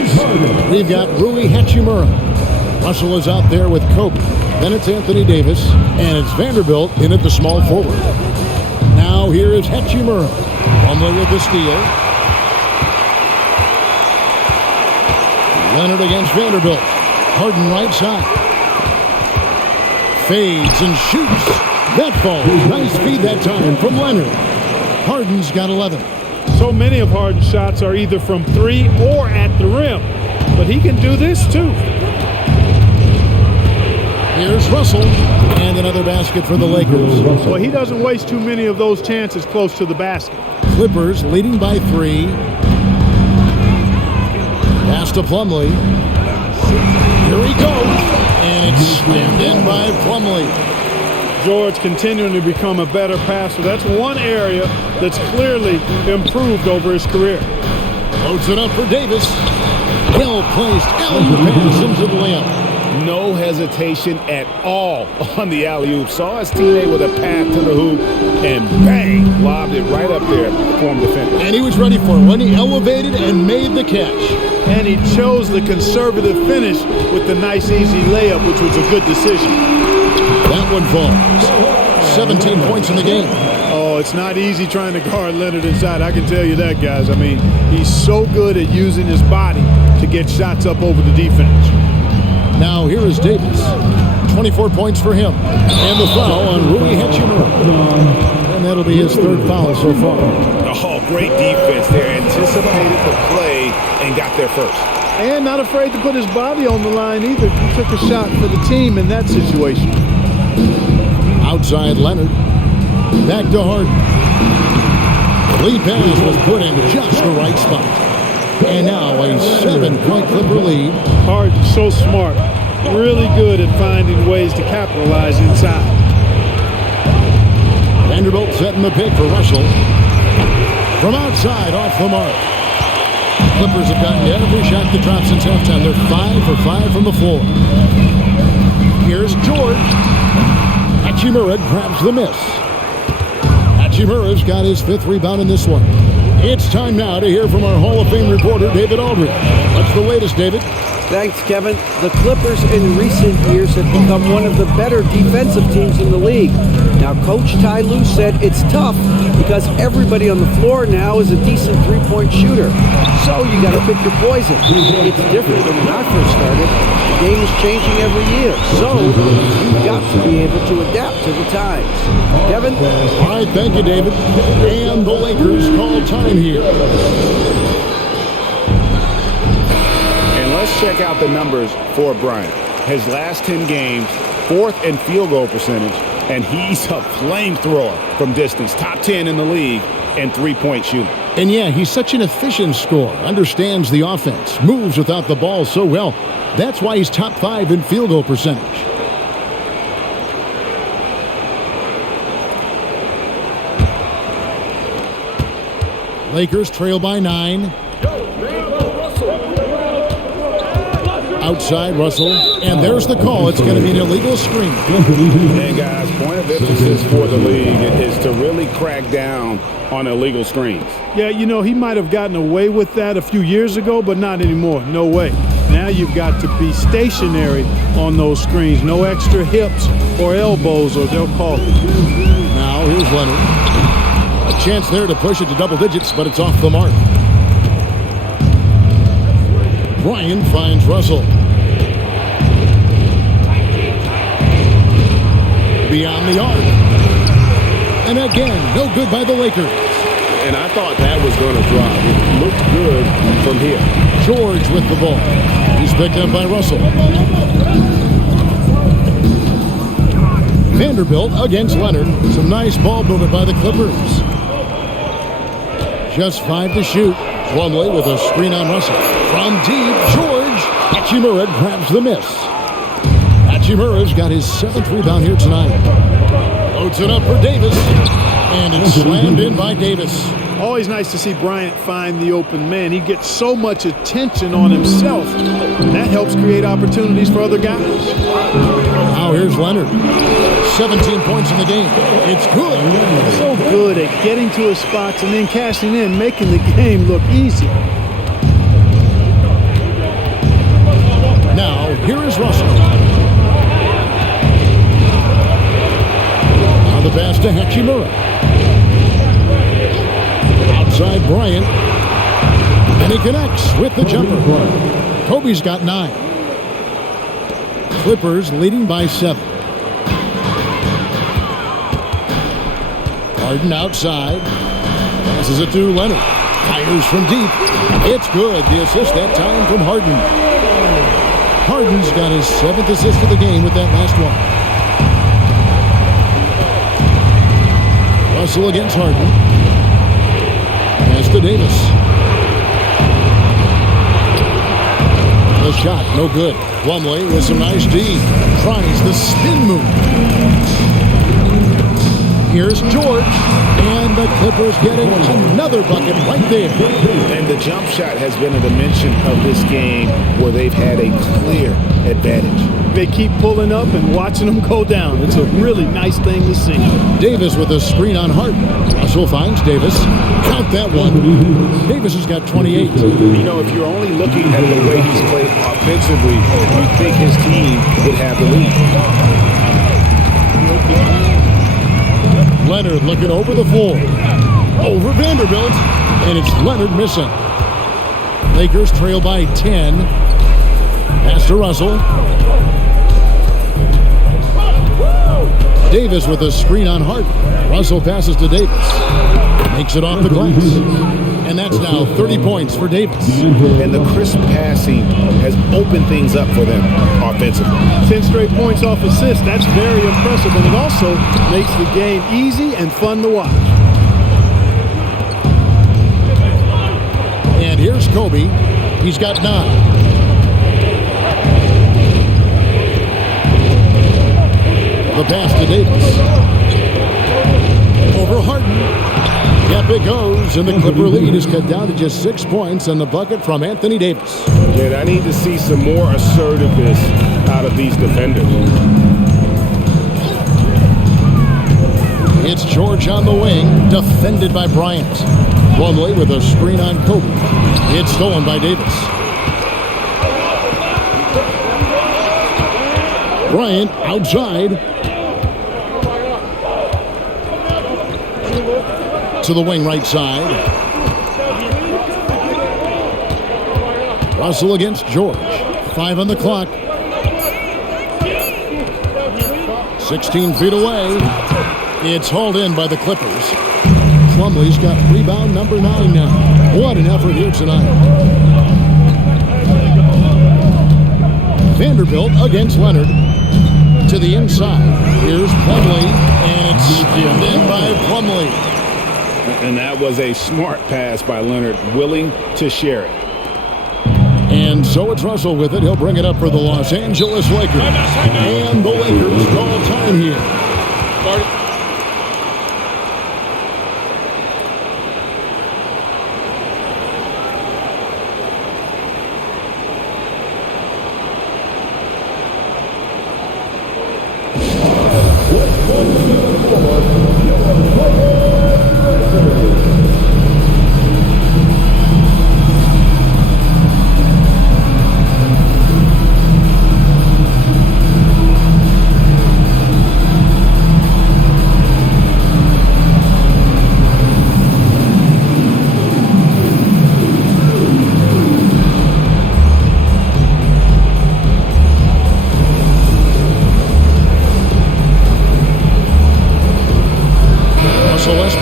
we've got Rui Hachimura. Russell is out there with Kobe. Then it's Anthony Davis, and it's Vanderbilt in at the small forward. Now here is Hachimura. Plumlee with the steal. Leonard against Vanderbilt. Harden right side. Fades and shoots. That falls. Nice feed that time from Leonard. Harden's got 11. So many of Harden's shots are either from 3 or at the rim. But he can do this too. Here's Russell, and another basket for the Lakers. Well, he doesn't waste too many of those chances close to the basket. Clippers leading by 3. Pass to Plumlee. Here he goes, and it's slammed in by Plumlee. George continuing to become a better passer. That's one area that's clearly improved over his career. Loads it up for Davis. Well placed alley-oop pass into the layup. No hesitation at all on the alley-oop. Saw his teammate with a path to the hoop, and bang, lobbed it right up there for him to finish. And he was ready for it when he elevated and made the catch. And he chose the conservative finish with the nice, easy layup, which was a good decision. That one falls. 17 points in the game. Oh, it's not easy trying to guard Leonard inside. I can tell you that, guys. I mean, he's so good at using his body to get shots up over the defense. Now here is Davis. 24 points for him. And the foul on Rui Hachimura. And that'll be his 3rd foul so far. Oh, great defense there. Anticipated the play and got there first. And not afraid to put his body on the line either. He took a shot for the team in that situation. Outside Leonard. Back to Harden. Lead pass was put in just the right spot. And now a 7-point Clipper lead. Harden, so smart. Really good at finding ways to capitalize inside. Vanderbilt setting the pick for Russell. From outside, off the mark. Clippers have gotten every shot that dropped since halftime. They're 5 for 5 from the floor. Here's George. Hachimura grabs the miss. Hachimura's got his 5th rebound in this one. It's time now to hear from our Hall of Fame reporter, David Aldridge. What's the latest, David? Thanks, Kevin. The Clippers in recent years have become one of the better defensive teams in the league. Now, Coach Ty Lue said it's tough because everybody on the floor now is a decent three-point shooter. So you got to pick your poison. It's different than when I first started. The game is changing every year. So you've got to be able to adapt to the times. Kevin? All right, thank you, David. And the Lakers call time here. Let's check out the numbers for Bryant. His last 10 games, 4th in field goal percentage, and he's a flamethrower from distance. Top 10 in the league in three-point shooting. And yeah, he's such an efficient scorer, understands the offense, moves without the ball so well. That's why he's top 5 in field goal percentage. Lakers trail by 9. Outside Russell, and there's the call. It's going to be an illegal screen. And guys, point of emphasis for the league is to really crack down on illegal screens. Yeah, you know, he might have gotten away with that a few years ago, but not anymore. No way. Now you've got to be stationary on those screens. No extra hips or elbows, or they'll call it. Now here's Leonard. A chance there to push it to double digits, but it's off the mark. Bryant finds Russell. Beyond the arc. And again, no good by the Lakers. And I thought that was going to drop. It looked good from here. George with the ball. He's picked up by Russell. Vanderbilt against Leonard. Some nice ball movement by the Clippers. Just 5 to shoot. Plumlee with a screen on Russell. From deep, George. Hachimura grabs the miss. Hachimura's got his 7th rebound here tonight. Loads it up for Davis. And it's slammed in by Davis. Always nice to see Bryant find the open man. He gets so much attention on himself. That helps create opportunities for other guys. Now here's Leonard. 17 points in the game. It's good. So good at getting to his spots and then cashing in, making the game look easy. Now, here is Russell. Now the pass to Hachimura. Outside Bryant. And he connects with the jumper. Kobe's got 9. Clippers leading by 7. Harden outside. Passes it to Leonard. Fires from deep. It's good. The assist that time from Harden. Harden's got his 7th assist of the game with that last one. Russell against Harden. Pass to Davis. The shot, no good. Plumlee with some nice D. Tries the spin move. Here's George, and the Clippers getting another bucket right there. And the jump shot has been a dimension of this game where they've had a clear advantage. They keep pulling up and watching them go down. It's a really nice thing to see. Davis with a screen on Harden. Russell finds Davis. Count that one. Davis has got 28. You know, if you're only looking at the way he's played offensively, you'd think his team would have the lead. Leonard looking over the floor. Over Vanderbilt. And it's Leonard missing. Lakers trail by 10. Pass to Russell. Davis with a screen on Harden. Russell passes to Davis. Makes it off the glass. And that's now 30 points for Davis. And the crisp passing has opened things up for them offensively. 10 straight points off assists. That's very impressive. And it also makes the game easy and fun to watch. And here's Kobe. He's got 9. The pass to Davis. Over Harden. Yep, it goes, and the Clipper lead is cut down to just 6 points, and the bucket from Anthony Davis. And I need to see some more assertiveness out of these defenders. It's George on the wing, defended by Bryant. Plumlee with a screen on Kobe. It's stolen by Davis. Bryant outside. To the wing right side. Russell against George. 5 on the clock. 16 feet away. It's hauled in by the Clippers. Plumlee's got rebound number 9 now. What an effort here tonight. Vanderbilt against Leonard. To the inside. Here's Plumlee. And it's skimmed in by Plumlee. And that was a smart pass by Leonard, willing to share it. And so it's Russell with it. He'll bring it up for the Los Angeles Lakers. And the Lakers call time here.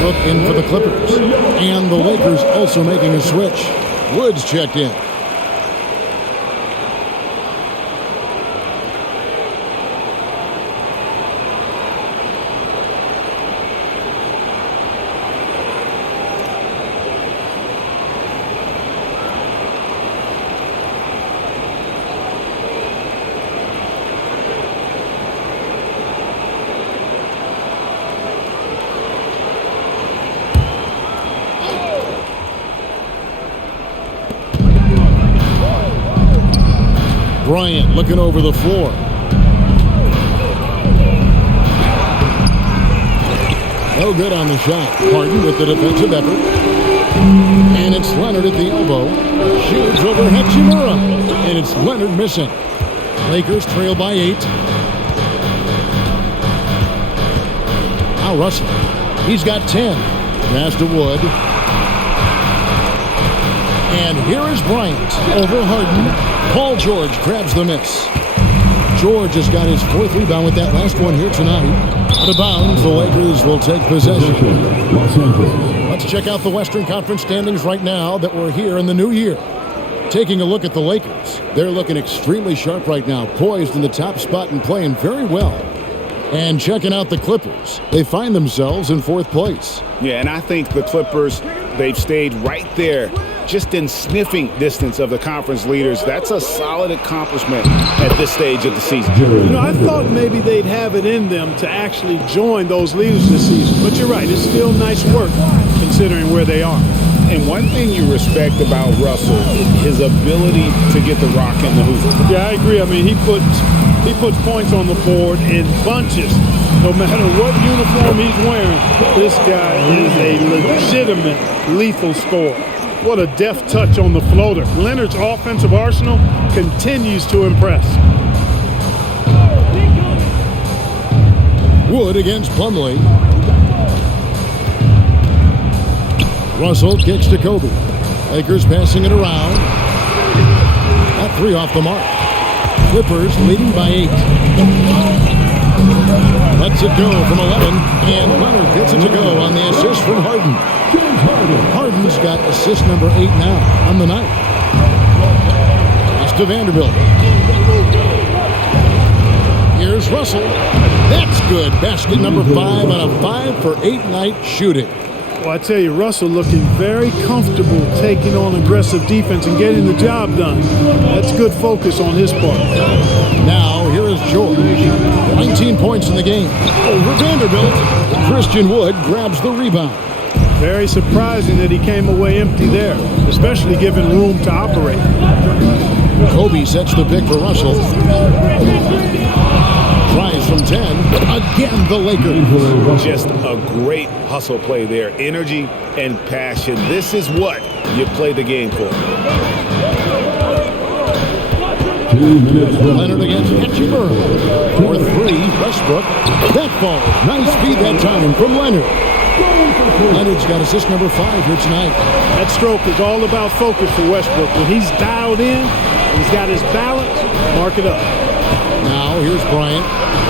Westbrook in for the Clippers. And the Lakers also making a switch. Woods checked in. Bryant looking over the floor. No good on the shot. Harden with the defensive effort. And it's Leonard at the elbow. Shoots over Hachimura. And it's Leonard missing. Lakers trail by 8. Now Russell. He's got 10. Pass to Wood. And here is Bryant over Harden. Paul George grabs the miss. George has got his 4th rebound with that last one here tonight. Out of bounds, the Lakers will take possession. Let's check out the Western Conference standings right now that we're here in the new year. Taking a look at the Lakers, they're looking extremely sharp right now, poised in the top spot and playing very well. And checking out the Clippers, they find themselves in 4th place. Yeah, and I think the Clippers, they've stayed right there, just in sniffing distance of the conference leaders. That's a solid accomplishment at this stage of the season. You know, I thought maybe they'd have it in them to actually join those leaders this season. But you're right, it's still nice work considering where they are. And one thing you respect about Russell, his ability to get the rock in the hoop. Yeah, I agree. I mean, he puts points on the board in bunches. No matter what uniform he's wearing, this guy is a legitimate lethal scorer. What a deft touch on the floater. Leonard's offensive arsenal continues to impress. Wood against Plumlee. Russell kicks to Kobe. Lakers passing it around. That 3 off the mark. Clippers leading by 8. Lets it go from 11, and Leonard gets it to go on the assist from Harden. Harden's got assist number 8 now on the night. Pass to Vanderbilt. Here's Russell. That's good. Basket number 5 on a 5 for 8 night shooting. Well, I tell you, Russell looking very comfortable taking on aggressive defense and getting the job done. That's good focus on his part. Now, here is George. 19 points in the game. Over Vanderbilt. Christian Wood grabs the rebound. Very surprising that he came away empty there, especially given room to operate. Kobe sets the pick for Russell. Tries from 10. Again, the Lakers. Just a great hustle play there. Energy and passion. This is what you play the game for. Leonard against Hachimura. For 3, Westbrook. That fall. Nice feed that time from Leonard. Leonard's got assist number 5 here tonight. That stroke is all about focus for Westbrook. When he's dialed in, he's got his balance, mark it up. Now, here's Bryant.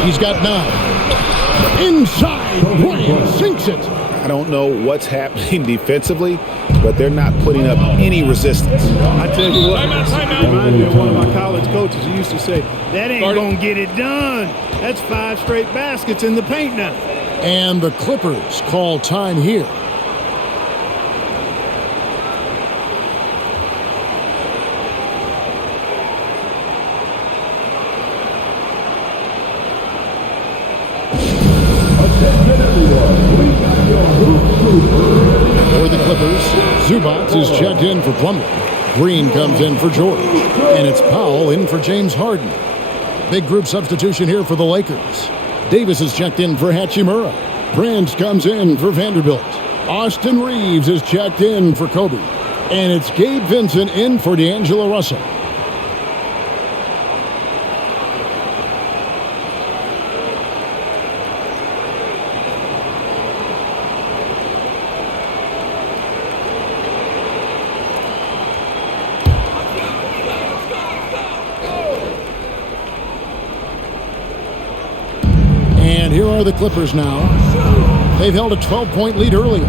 He's got 9. Inside, Bryant sinks it. I don't know what's happening defensively, but they're not putting up any resistance. I tell you what, it reminds me of one of my college coaches. He used to say, that ain't going to get it done. That's 5 straight baskets in the paint now. And the Clippers call time here. For the Clippers, Zubac is checked in for Plumlee. Green comes in for George. And it's Powell in for James Harden. Big group substitution here for the Lakers. Davis is checked in for Hachimura. Branch comes in for Vanderbilt. Austin Reeves is checked in for Kobe. And it's Gabe Vincent in for D'Angelo Russell. And here are the Clippers now. They've held a 12-point lead earlier.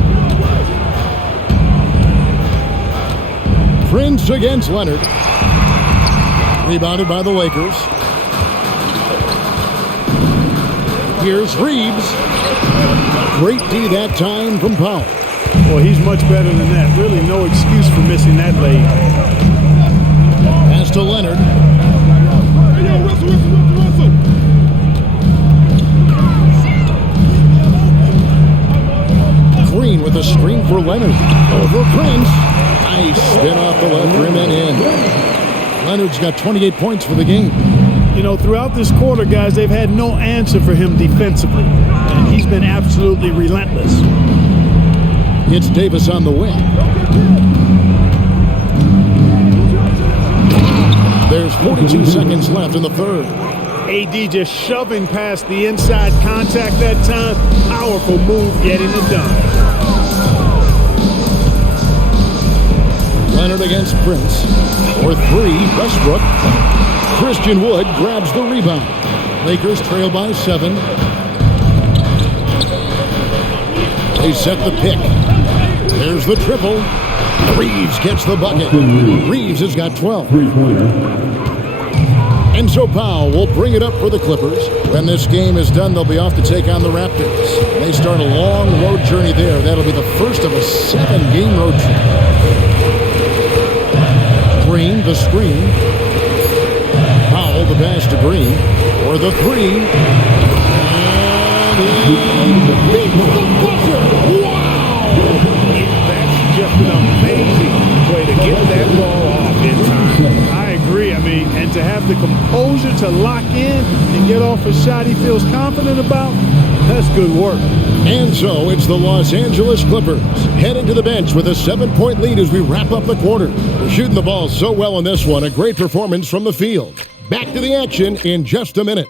Prince against Leonard. Rebounded by the Lakers. Here's Reeves. Great D that time from Powell. Well, he's much better than that. Really no excuse for missing that lead. Pass to Leonard. Green with a screen for Leonard. Over Prince. Nice spin off the left rim and in. Leonard's got 28 points for the game. You know, throughout this quarter, guys, they've had no answer for him defensively. And he's been absolutely relentless. It's Davis on the wing. There's 42 seconds left in the third. AD just shoving past the inside contact that time. Powerful move getting it done. Leonard against Prince. For three, Westbrook. Christian Wood grabs the rebound. Lakers trail by 7. They set the pick. There's the triple. Reeves gets the bucket. Reeves has got 12. And so Powell will bring it up for the Clippers. When this game is done, they'll be off to take on the Raptors. They start a long road journey there. That'll be the first of a 7-game road trip. Green, the screen. Powell, the pass to Green. For the three. And he beats the buzzer. Wow! That's just an amazing way to get that ball off in time. I agree. I mean, and to have the composure to lock in and get off a shot he feels confident about, that's good work. And so it's the Los Angeles Clippers heading to the bench with a 7-point lead as we wrap up the quarter. We're shooting the ball so well in this one. A great performance from the field. Back to the action in just a minute.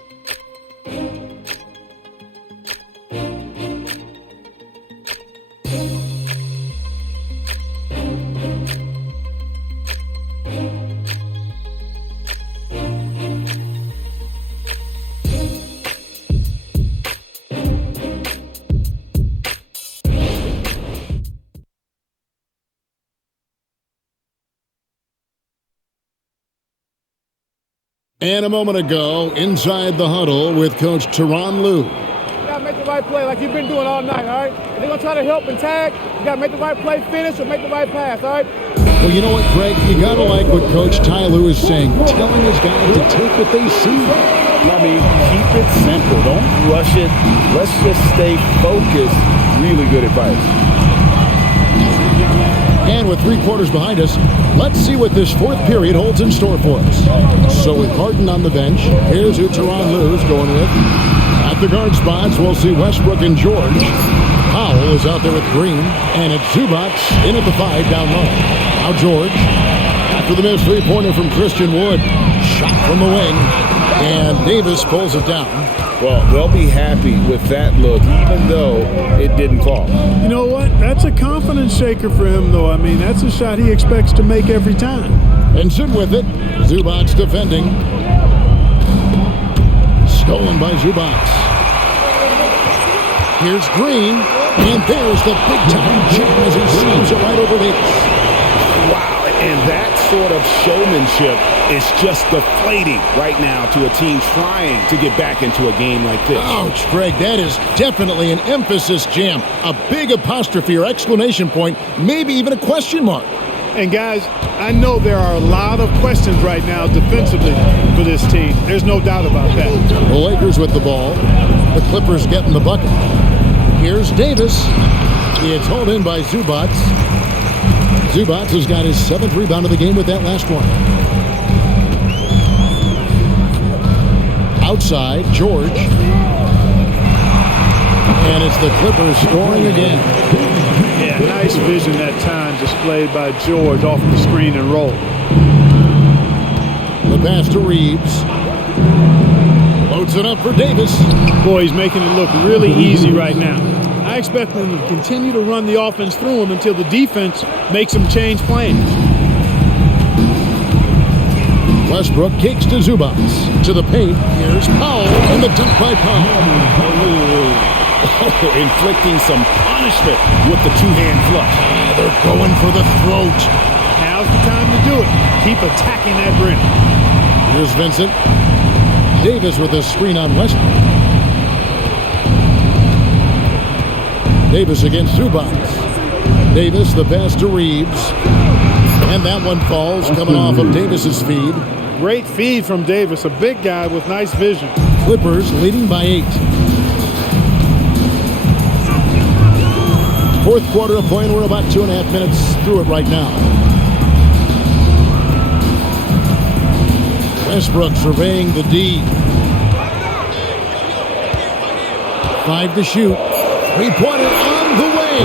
And a moment ago, inside the huddle with Coach Tyronn Lue. You got to make the right play like you've been doing all night, all right? If they're going to try to help and tag, you got to make the right play, finish, or make the right pass, all right? Well, you know what, Greg? You got to like what Coach Ty Lue is saying, telling his guys to take what they see. I mean, keep it simple. Don't rush it. Let's just stay focused. Really good advice. And with 3 quarters behind us, let's see what this fourth period holds in store for us. So with Harden on the bench, here's who Tyronn Lue's going with. At the guard spots, we'll see Westbrook and George. Powell is out there with Green, and it's Zubac in at the 5 down low. Now George, after the missed 3-pointer from Christian Wood, shot from the wing, and Davis pulls it down. Well, they'll be happy with that look, even though it didn't fall. You know what? That's a confidence shaker for him, though. I mean, that's a shot he expects to make every time. And soon with it, Zubac defending. Stolen by Zubac. Here's Green, and there's the big-time jam as he slams it right over Davis. Wow, and that sort of showmanship is just deflating right now to a team trying to get back into a game like this. Ouch, Greg, that is definitely an emphasis jam. A big apostrophe or exclamation point, maybe even a question mark. And guys, I know there are a lot of questions right now defensively for this team. There's no doubt about that. The Lakers with the ball. The Clippers getting the bucket. Here's Davis. It's hauled in by Zubac. Zubac has got his 7th rebound of the game with that last one. Outside, George. And it's the Clippers scoring again. Yeah, nice vision that time displayed by George off the screen and roll. The pass to Reeves. Loads it up for Davis. Boy, he's making it look really easy right now. I expect them to continue to run the offense through him until the defense makes him change plans. Westbrook kicks to Zubac. To the paint. Here's Powell, and the dunk by Powell. inflicting some punishment with the two-hand flush. They're going for the throat. Now's the time to do it. Keep attacking that rim. Here's Vincent. Davis with a screen on Westbrook. Davis against Zubac. Davis, the pass to Reeves. And that one falls, coming off of Davis's feed. Great feed from Davis, a big guy with nice vision. Clippers leading by 8. Fourth quarter of play, and we're about 2.5 minutes through it right now. Westbrook surveying the D. 5 to shoot. 3-pointer on the way.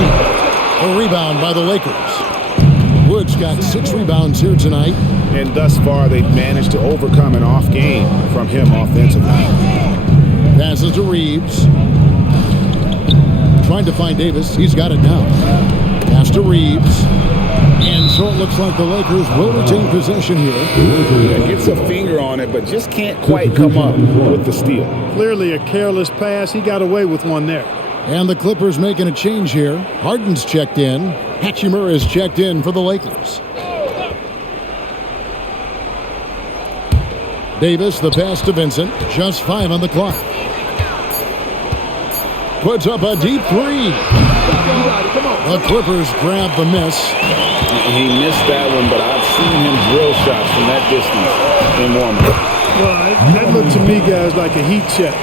A rebound by the Lakers. Wood's got 6 rebounds here tonight. And thus far, they've managed to overcome an off game from him offensively. Passes to Reeves. Trying to find Davis. He's got it now. Pass to Reeves. And so it looks like the Lakers will retain possession here. Yeah, gets a finger on it, but just can't quite come up with the steal. Clearly a careless pass. He got away with one there. And the Clippers making a change here. Harden's checked in. Hachimura is checked in for the Lakers. Davis, the pass to Vincent. Just 5 on the clock. Puts up a deep 3. The Clippers grab the miss. He missed that one, but I've seen him drill shots from that distance in warm-up. Well, that looked to me, guys, like a heat check.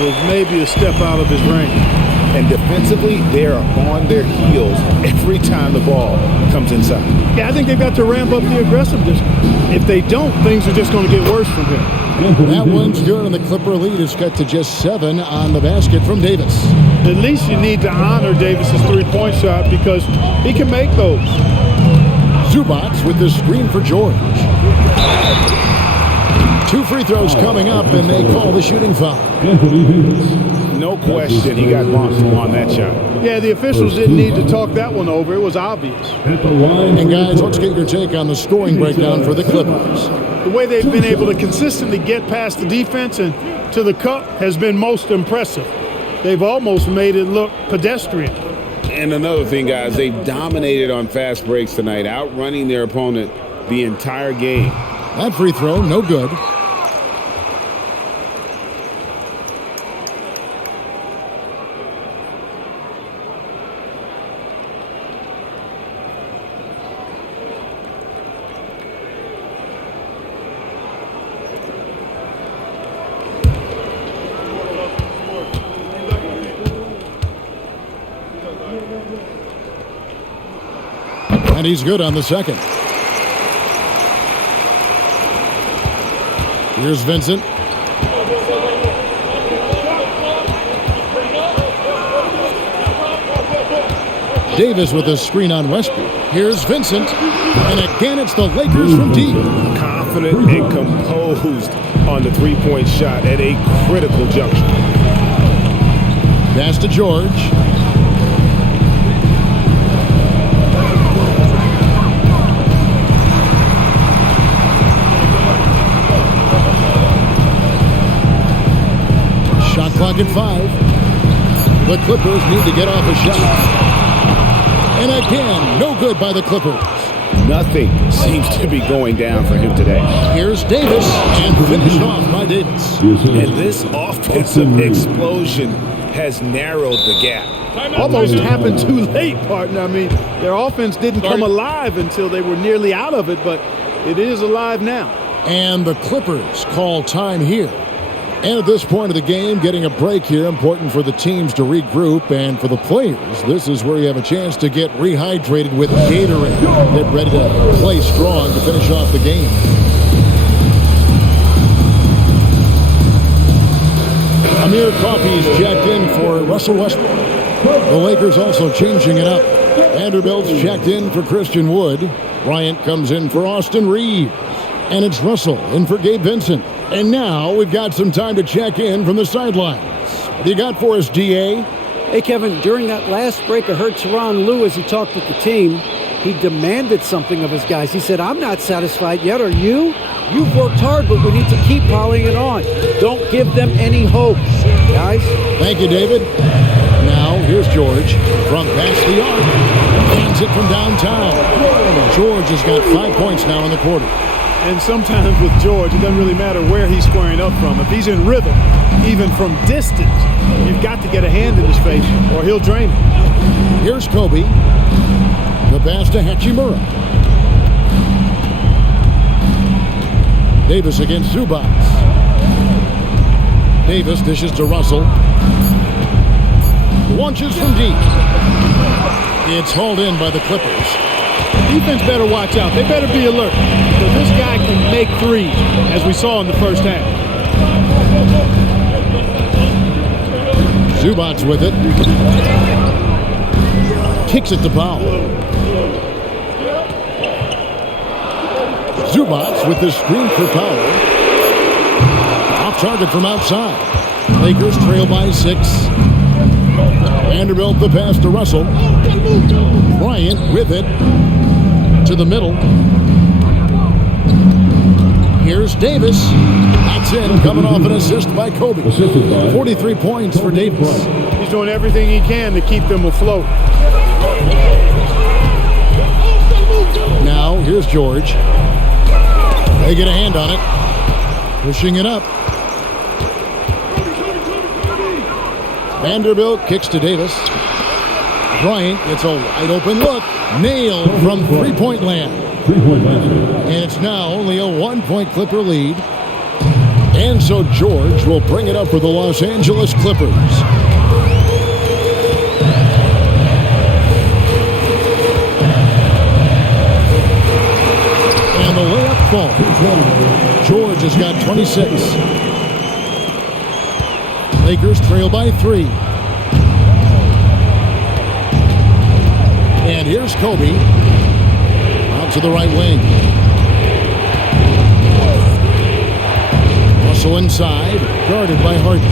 With maybe a step out of his range. And defensively, they are on their heels every time the ball comes inside. Yeah, I think they've got to ramp up the aggressiveness. If they don't, things are just going to get worse from here. That one's good, and the Clipper lead is cut to just 7 on the basket from Davis. At least you need to honor Davis's three-point shot because he can make those. Zubac with the screen for George. 2 free throws coming up, and they call the shooting foul. No question he got bumped on that shot. Yeah, the officials didn't need to talk that one over. It was obvious. And guys, let's get your take on the scoring breakdown for the Clippers. The way they've been able to consistently get past the defense and to the cup has been most impressive. They've almost made it look pedestrian. And another thing, guys, they've dominated on fast breaks tonight, outrunning their opponent the entire game. That free throw, no good. And he's good on the second. Here's Vincent. Davis with a screen on Westbrook. Here's Vincent. And again, it's the Lakers from deep. Confident and composed on the three-point shot at a critical juncture. Pass to George. Shot clock at 5. The Clippers need to get off a shot. And again, no good by the Clippers. Nothing seems to be going down for him today. Here's Davis, and finished off by Davis. And this offensive explosion has narrowed the gap. Almost happened too late, partner. I mean, their offense didn't come alive until they were nearly out of it, but it is alive now. And the Clippers call time here. And at this point of the game, getting a break here, important for the teams to regroup, and for the players, this is where you have a chance to get rehydrated with Gatorade. Get ready to play strong to finish off the game. Amir Coffey's checked in for Russell Westbrook. The Lakers also changing it up. Vanderbilt's checked in for Christian Wood. Bryant comes in for Austin Reeves. And it's Russell in for Gabe Vincent. And now we've got some time to check in from the sidelines. What do you got for us, DA? Hey, Kevin, during that last break, I heard Tyronn Lue as he talked with the team. He demanded something of his guys. He said, I'm not satisfied yet. Are you? You've worked hard, but we need to keep piling it on. Don't give them any hope, guys. Thank you, David. here's George from past the arc. Hands it from downtown. George has got 5 points now in the quarter. And sometimes with George, it doesn't really matter where he's squaring up from. If he's in rhythm, even from distance, you've got to get a hand in his face or he'll drain it. Here's Kobe. The pass to Hachimura. Davis against Zubats. Davis dishes to Russell. Launches from deep. It's hauled in by the Clippers. Defense better watch out. They better be alert. Because this guy can make threes, as we saw in the first half. Zubats with it. Kicks it to Powell. Zubats with the screen for Powell. Off target from outside. Lakers trail by 6. Vanderbilt the pass to Russell. Bryant with it to the middle. Here's Davis. That's in, coming off an assist by Kobe. 43 points for Davis. He's doing everything he can to keep them afloat. Now, here's George. They get a hand on it. Pushing it up. Vanderbilt kicks to Davis. Bryant gets a wide open look. Nailed from three-point land. And it's now only a 1-point Clipper lead. And so George will bring it up for the Los Angeles Clippers. And the layup falls. George has got 26. Lakers trail by 3. And here's Kobe. Out to the right wing. Russell inside. Guarded by Harden.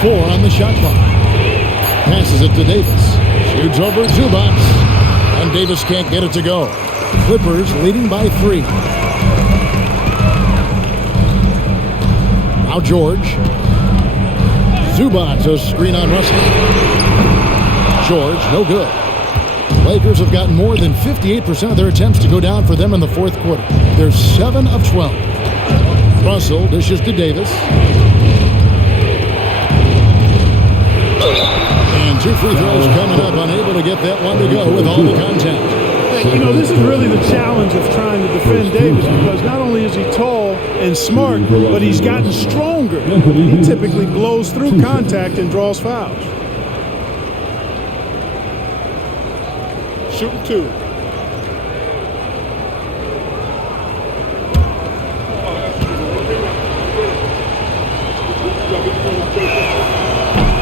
4 on the shot clock. Passes it to Davis. Shoots over Zubats. And Davis can't get it to go. Clippers leading by 3. Now George. Zubats a screen on Russell. George, no good. Lakers have gotten more than 58% of their attempts to go down for them in the fourth quarter. They're 7 of 12. Russell dishes to Davis. And 2 free throws coming up, unable to get that one to go with all the contact. You know, this is really the challenge of trying to defend Davis because not only is he tall and smart, but he's gotten stronger. He typically blows through contact and draws fouls. Shooting 2.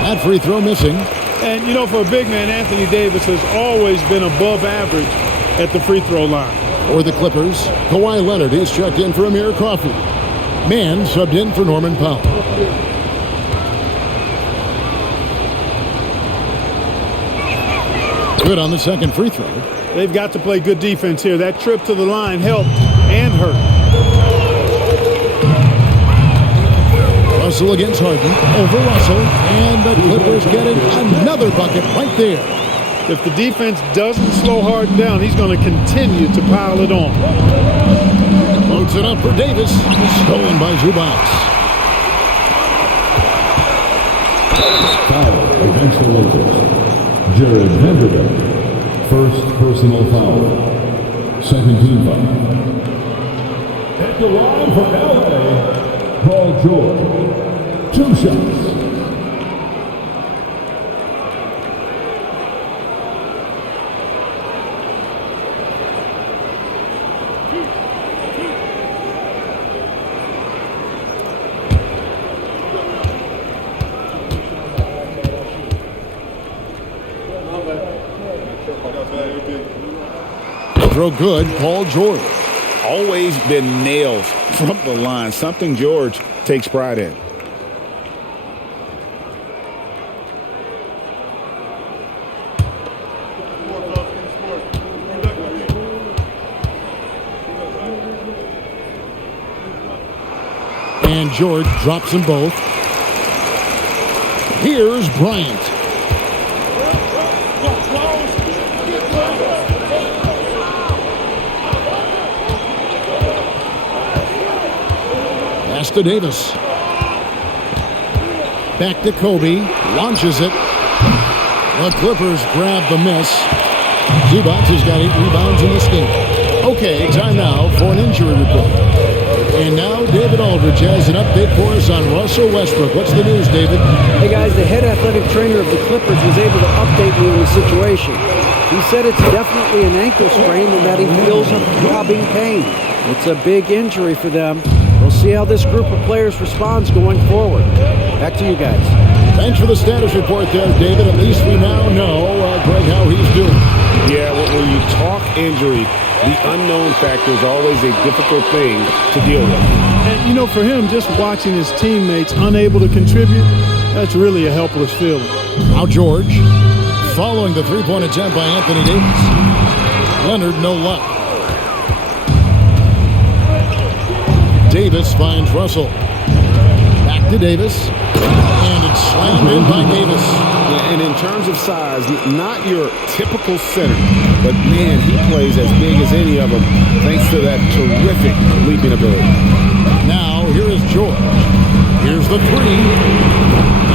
That free throw missing. And, you know, for a big man, Anthony Davis has always been above average at the free throw line. For the Clippers, Kawhi Leonard is checked in for Amir Coffey. Mann subbed in for Norman Powell. Good on the second free throw. They've got to play good defense here. That trip to the line helped and hurt. Russell against Harden. Over Russell. And the Clippers getting another bucket right there. If the defense doesn't slow Harden down, he's going to continue to pile it on. Floats it up for Davis. Stolen by Zubats. Foul against the Lakers. Jared Vanderbilt. First personal foul. Second team foul. At the line for LA, Paul George. 2 shots. Throw good, Paul George. Always been nails from the line, something George takes pride in. And George drops them both. Here's Bryant. Pass to Davis. Back to Kobe. Launches it. The Clippers grab the miss. Zubac has got 8 rebounds in this game. Okay, time now for an injury report. And now David Aldridge has an update for us on Russell Westbrook. What's the news, David? Hey guys, the head athletic trainer of the Clippers was able to update me on the situation. He said it's definitely an ankle sprain and that he feels a throbbing pain. It's a big injury for them. We'll see how this group of players responds going forward. Back to you guys. Thanks for the status report there, David. At least we now know, Greg, how he's doing. Yeah, when you talk injury, the unknown factor is always a difficult thing to deal with. And, you know, for him, just watching his teammates unable to contribute, that's really a helpless feeling. Now George, following the three-point attempt by Anthony Davis. Leonard, no luck. Davis finds Russell. Back to Davis. And it's slammed in by Davis. And in terms of size, not your typical center, but man, he plays as big as any of them thanks to that terrific leaping ability. Now, here is George. Here's the three.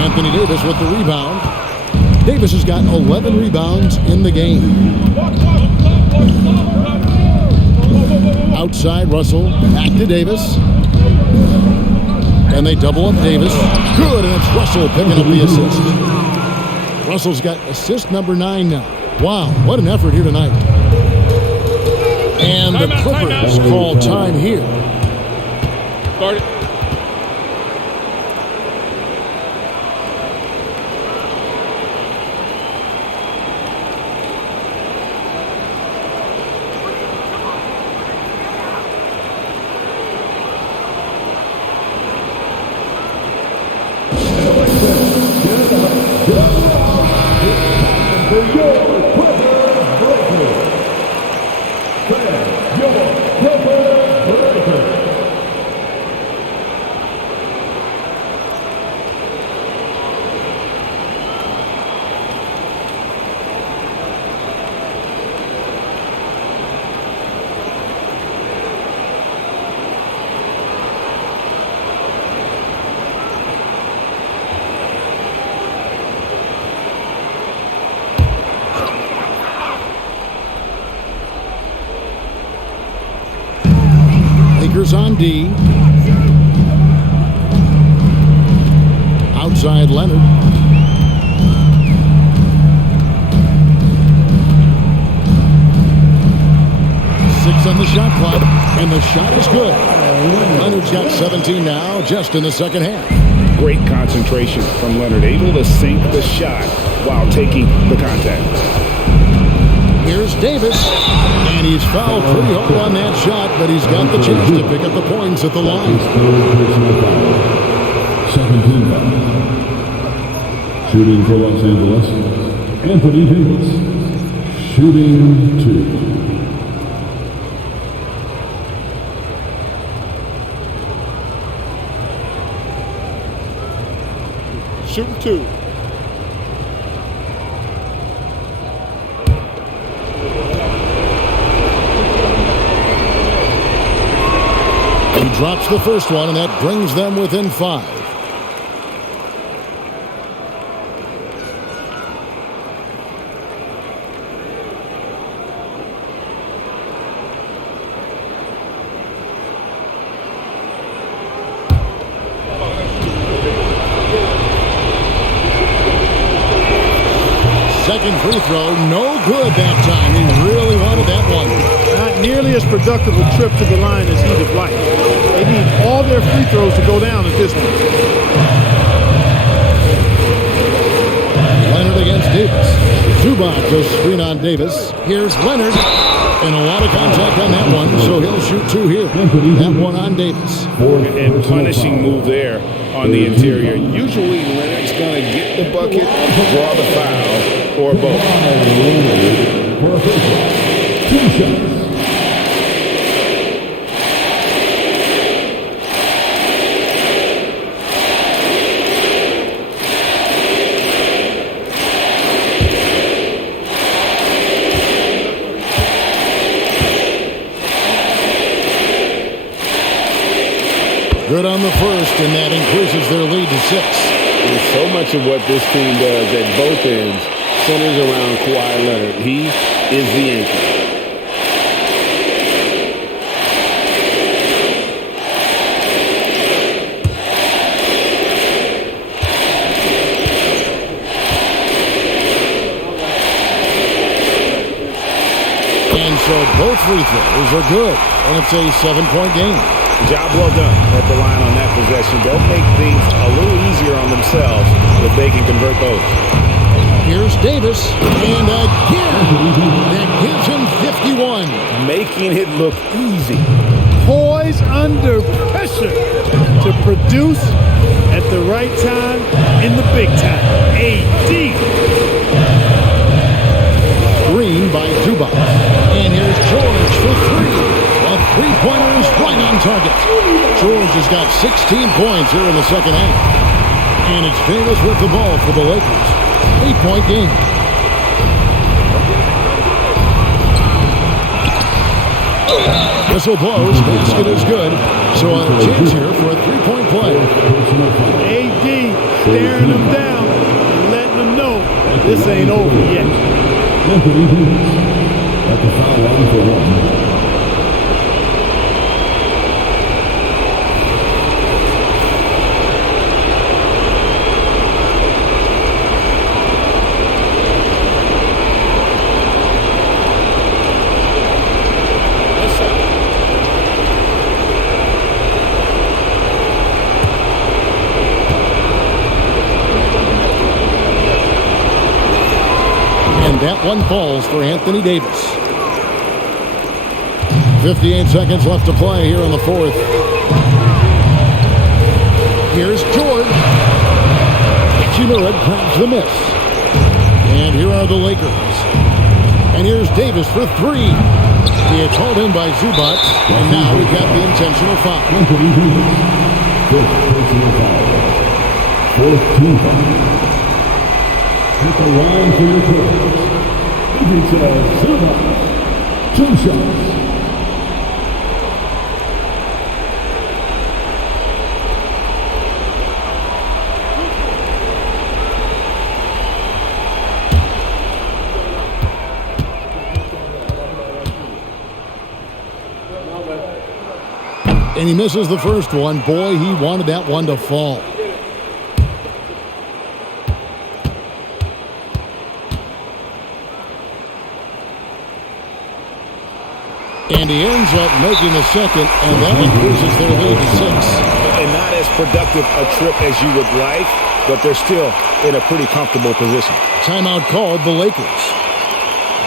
Anthony Davis with the rebound. Davis has got 11 rebounds in the game. Outside, Russell. Back to Davis. And they double up Davis. Good, and it's Russell picking up the assist. Russell's got assist number 9 now. Wow, what an effort here tonight. And the Clippers call time here. Start it. Lakers on D. Outside Leonard. Six on the shot clock, and the shot is good. Leonard's got 17 now, just in the second half. Great concentration from Leonard, able to sink the shot while taking the contact. Here's Davis, and he's fouled pretty hard on that shot, but he's got the chance to pick up the points at the line. 17 foul. Shooting for Los Angeles, Anthony Davis. Shooting 2. Shooting 2. He drops the first one, and that brings them within 5. Second free throw, no good that time. He really wanted that one. Not nearly as productive a trip to the line as he'd have liked. They need all their free throws to go down at this point. Leonard against Davis. Zubac goes screen on Davis. Here's Leonard. And a lot of contact on that one, so he'll shoot 2 here. That one on Davis. And punishing move there on the interior. Usually Leonard's going to get the bucket, draw the foul, or both. 2 shots. Good on the first, and that increases their lead to 6. And so much of what this team does at both ends centers around Kawhi Leonard. He is the anchor. And so both free throws are good, and it's a 7-point game. Job well done at the line on that possession. They'll make things a little easier on themselves if they can convert those. Here's Davis, and again, that gives him 51. Making it look easy. Poise under pressure to produce at the right time in the big time. AD. Green by Zubac. And here's George for 3. A three-pointer is right on target. George has got 16 points here in the second half. And it's Davis with the ball for the Lakers. 8-point game. Whistle blows. Basket is good. So a chance here for a three-point play. AD staring them down and letting them know this ain't over yet. At the foul line for 1. That one falls for Anthony Davis. 58 seconds left to play here in the fourth. Here's George. Hachimura grabs the miss. And here are the Lakers. And here's Davis for 3. It's hauled in by Zubac. And now we've got the intentional foul. Fifth personal foul. Fourth team foul. At the line for your Clippers. It's Zubac. 2 shots. And he misses the first one. Boy, he wanted that one to fall. And he ends up making the second, and that increases their lead to 6. And not as productive a trip as you would like, but they're still in a pretty comfortable position. Timeout called the Lakers.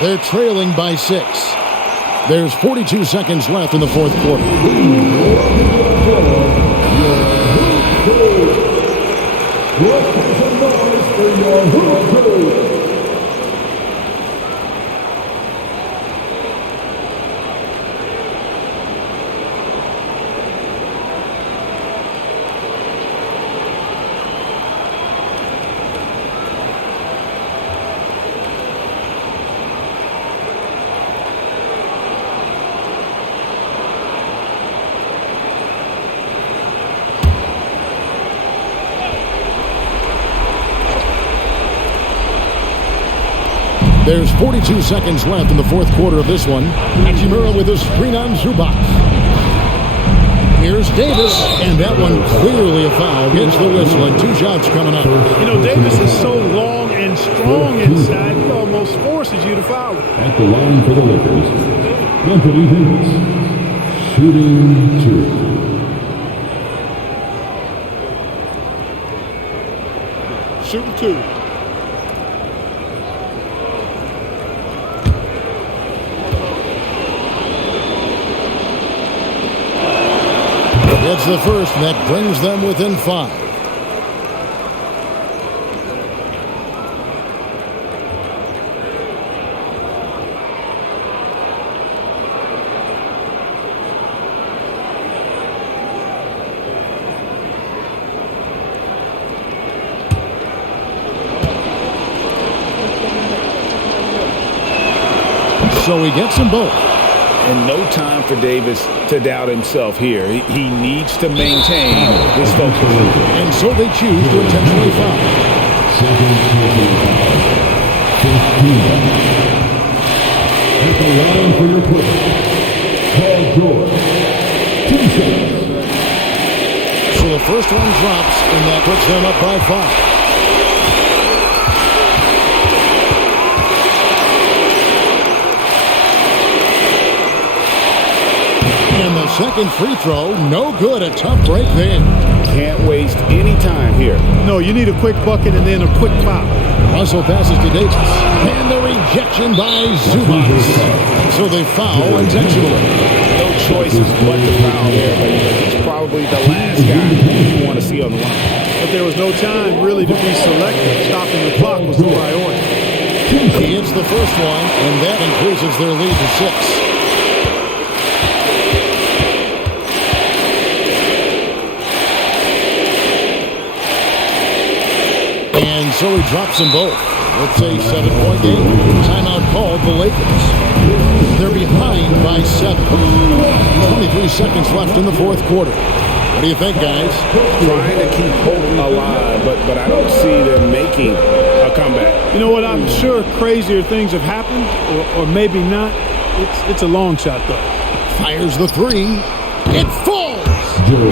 They're trailing by 6. There's 42 seconds left in the fourth quarter. There's 42 seconds left in the fourth quarter of this one. Hachimura with a screen on Zubac. Here's Davis, and that one clearly a foul. Gets the whistle, and 2 shots coming up. You know, Davis is so long and strong inside, he almost forces you to foul him. At the line for the Lakers, Anthony Davis, shooting 2. Shooting 2. It's the first, and that brings them within 5. So he gets them both. and no time for Davis to doubt himself here. He needs to maintain his focus. And so they choose to intentionally foul. At the line for your play, Paul George, 2 shots. So the first one drops, and that puts them up by 5. And the second free throw, no good. A tough break there. Can't waste any time here. No, you need a quick bucket and then a quick foul. Russell passes to Davis. And the rejection by Zubac. So they foul intentionally. No choice but to foul there, but he's probably the last guy you want to see on the line. But there was no time really to be selective. Stopping the clock was the priority. He hits the first one, and that increases their lead to 6. And so he drops them both. It's a 7-point game. Timeout called the Lakers. They're behind by 7. 23 seconds left in the fourth quarter. What do you think, guys? Trying to keep hope alive, but I don't see them making a comeback. You know what? I'm sure crazier things have happened, or maybe not. It's a long shot, though. Fires the 3. It falls!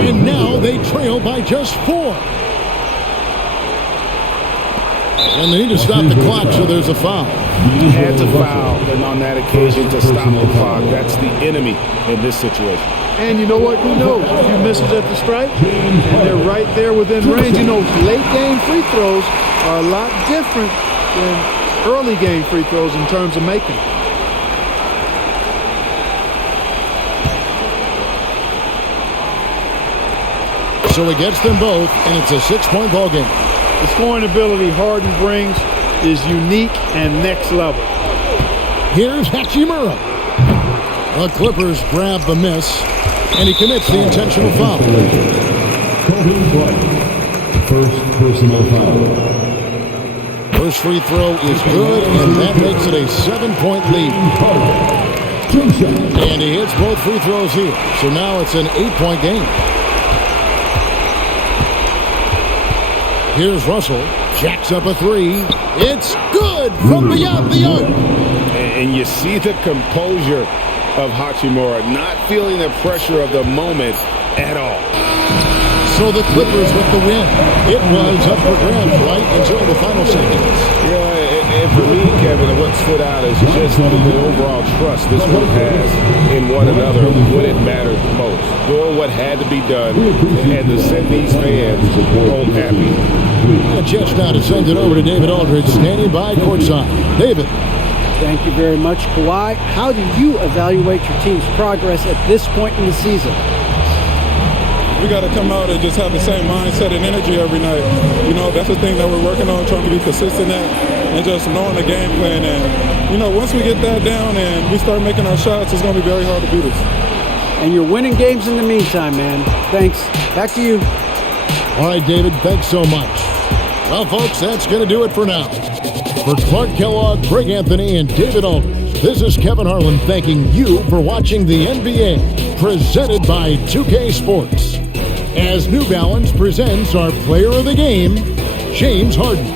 And now they trail by just 4. And they need to stop the clock, so there's a foul. He had to foul, and on that occasion to stop the clock. That's the enemy in this situation. And you know what? Who knows? A few misses at the stripe, and they're right there within range. You know, late game free throws are a lot different than early game free throws in terms of making them. So he gets them both, and it's a 6-point ball game. The scoring ability Harden brings is unique and next level. Here's Hachimura. The Clippers grab the miss, and he commits the intentional foul. Kobe Bryant, first personal foul. First free throw is good, and that makes it a 7-point lead. And he hits both free throws here, so now it's an 8-point game. Here's Russell, jacks up a 3. It's good from beyond the arc. And you see the composure of Hachimura, not feeling the pressure of the moment at all. So the Clippers with the win. It was up for grabs right until the final seconds. Yeah, and for me, Kevin, what stood out is just the overall trust this group has in one another when it mattered most. Doing what had to be done and to send these fans home happy. And just now to send it over to David Aldridge, standing by courtside. David. Thank you very much, Kawhi. How do you evaluate your team's progress at this point in the season? We got to come out and just have the same mindset and energy every night. You know, that's the thing that we're working on, trying to be consistent at, and just knowing the game plan. And, you know, once we get that down and we start making our shots, it's going to be very hard to beat us. And you're winning games in the meantime, man. Thanks. Back to you. All right, David, thanks so much. Well, folks, that's going to do it for now. For Clark Kellogg, Greg Anthony, and David Aldridge, this is Kevin Harlan thanking you for watching the NBA, presented by 2K Sports. As New Balance presents our player of the game, James Harden.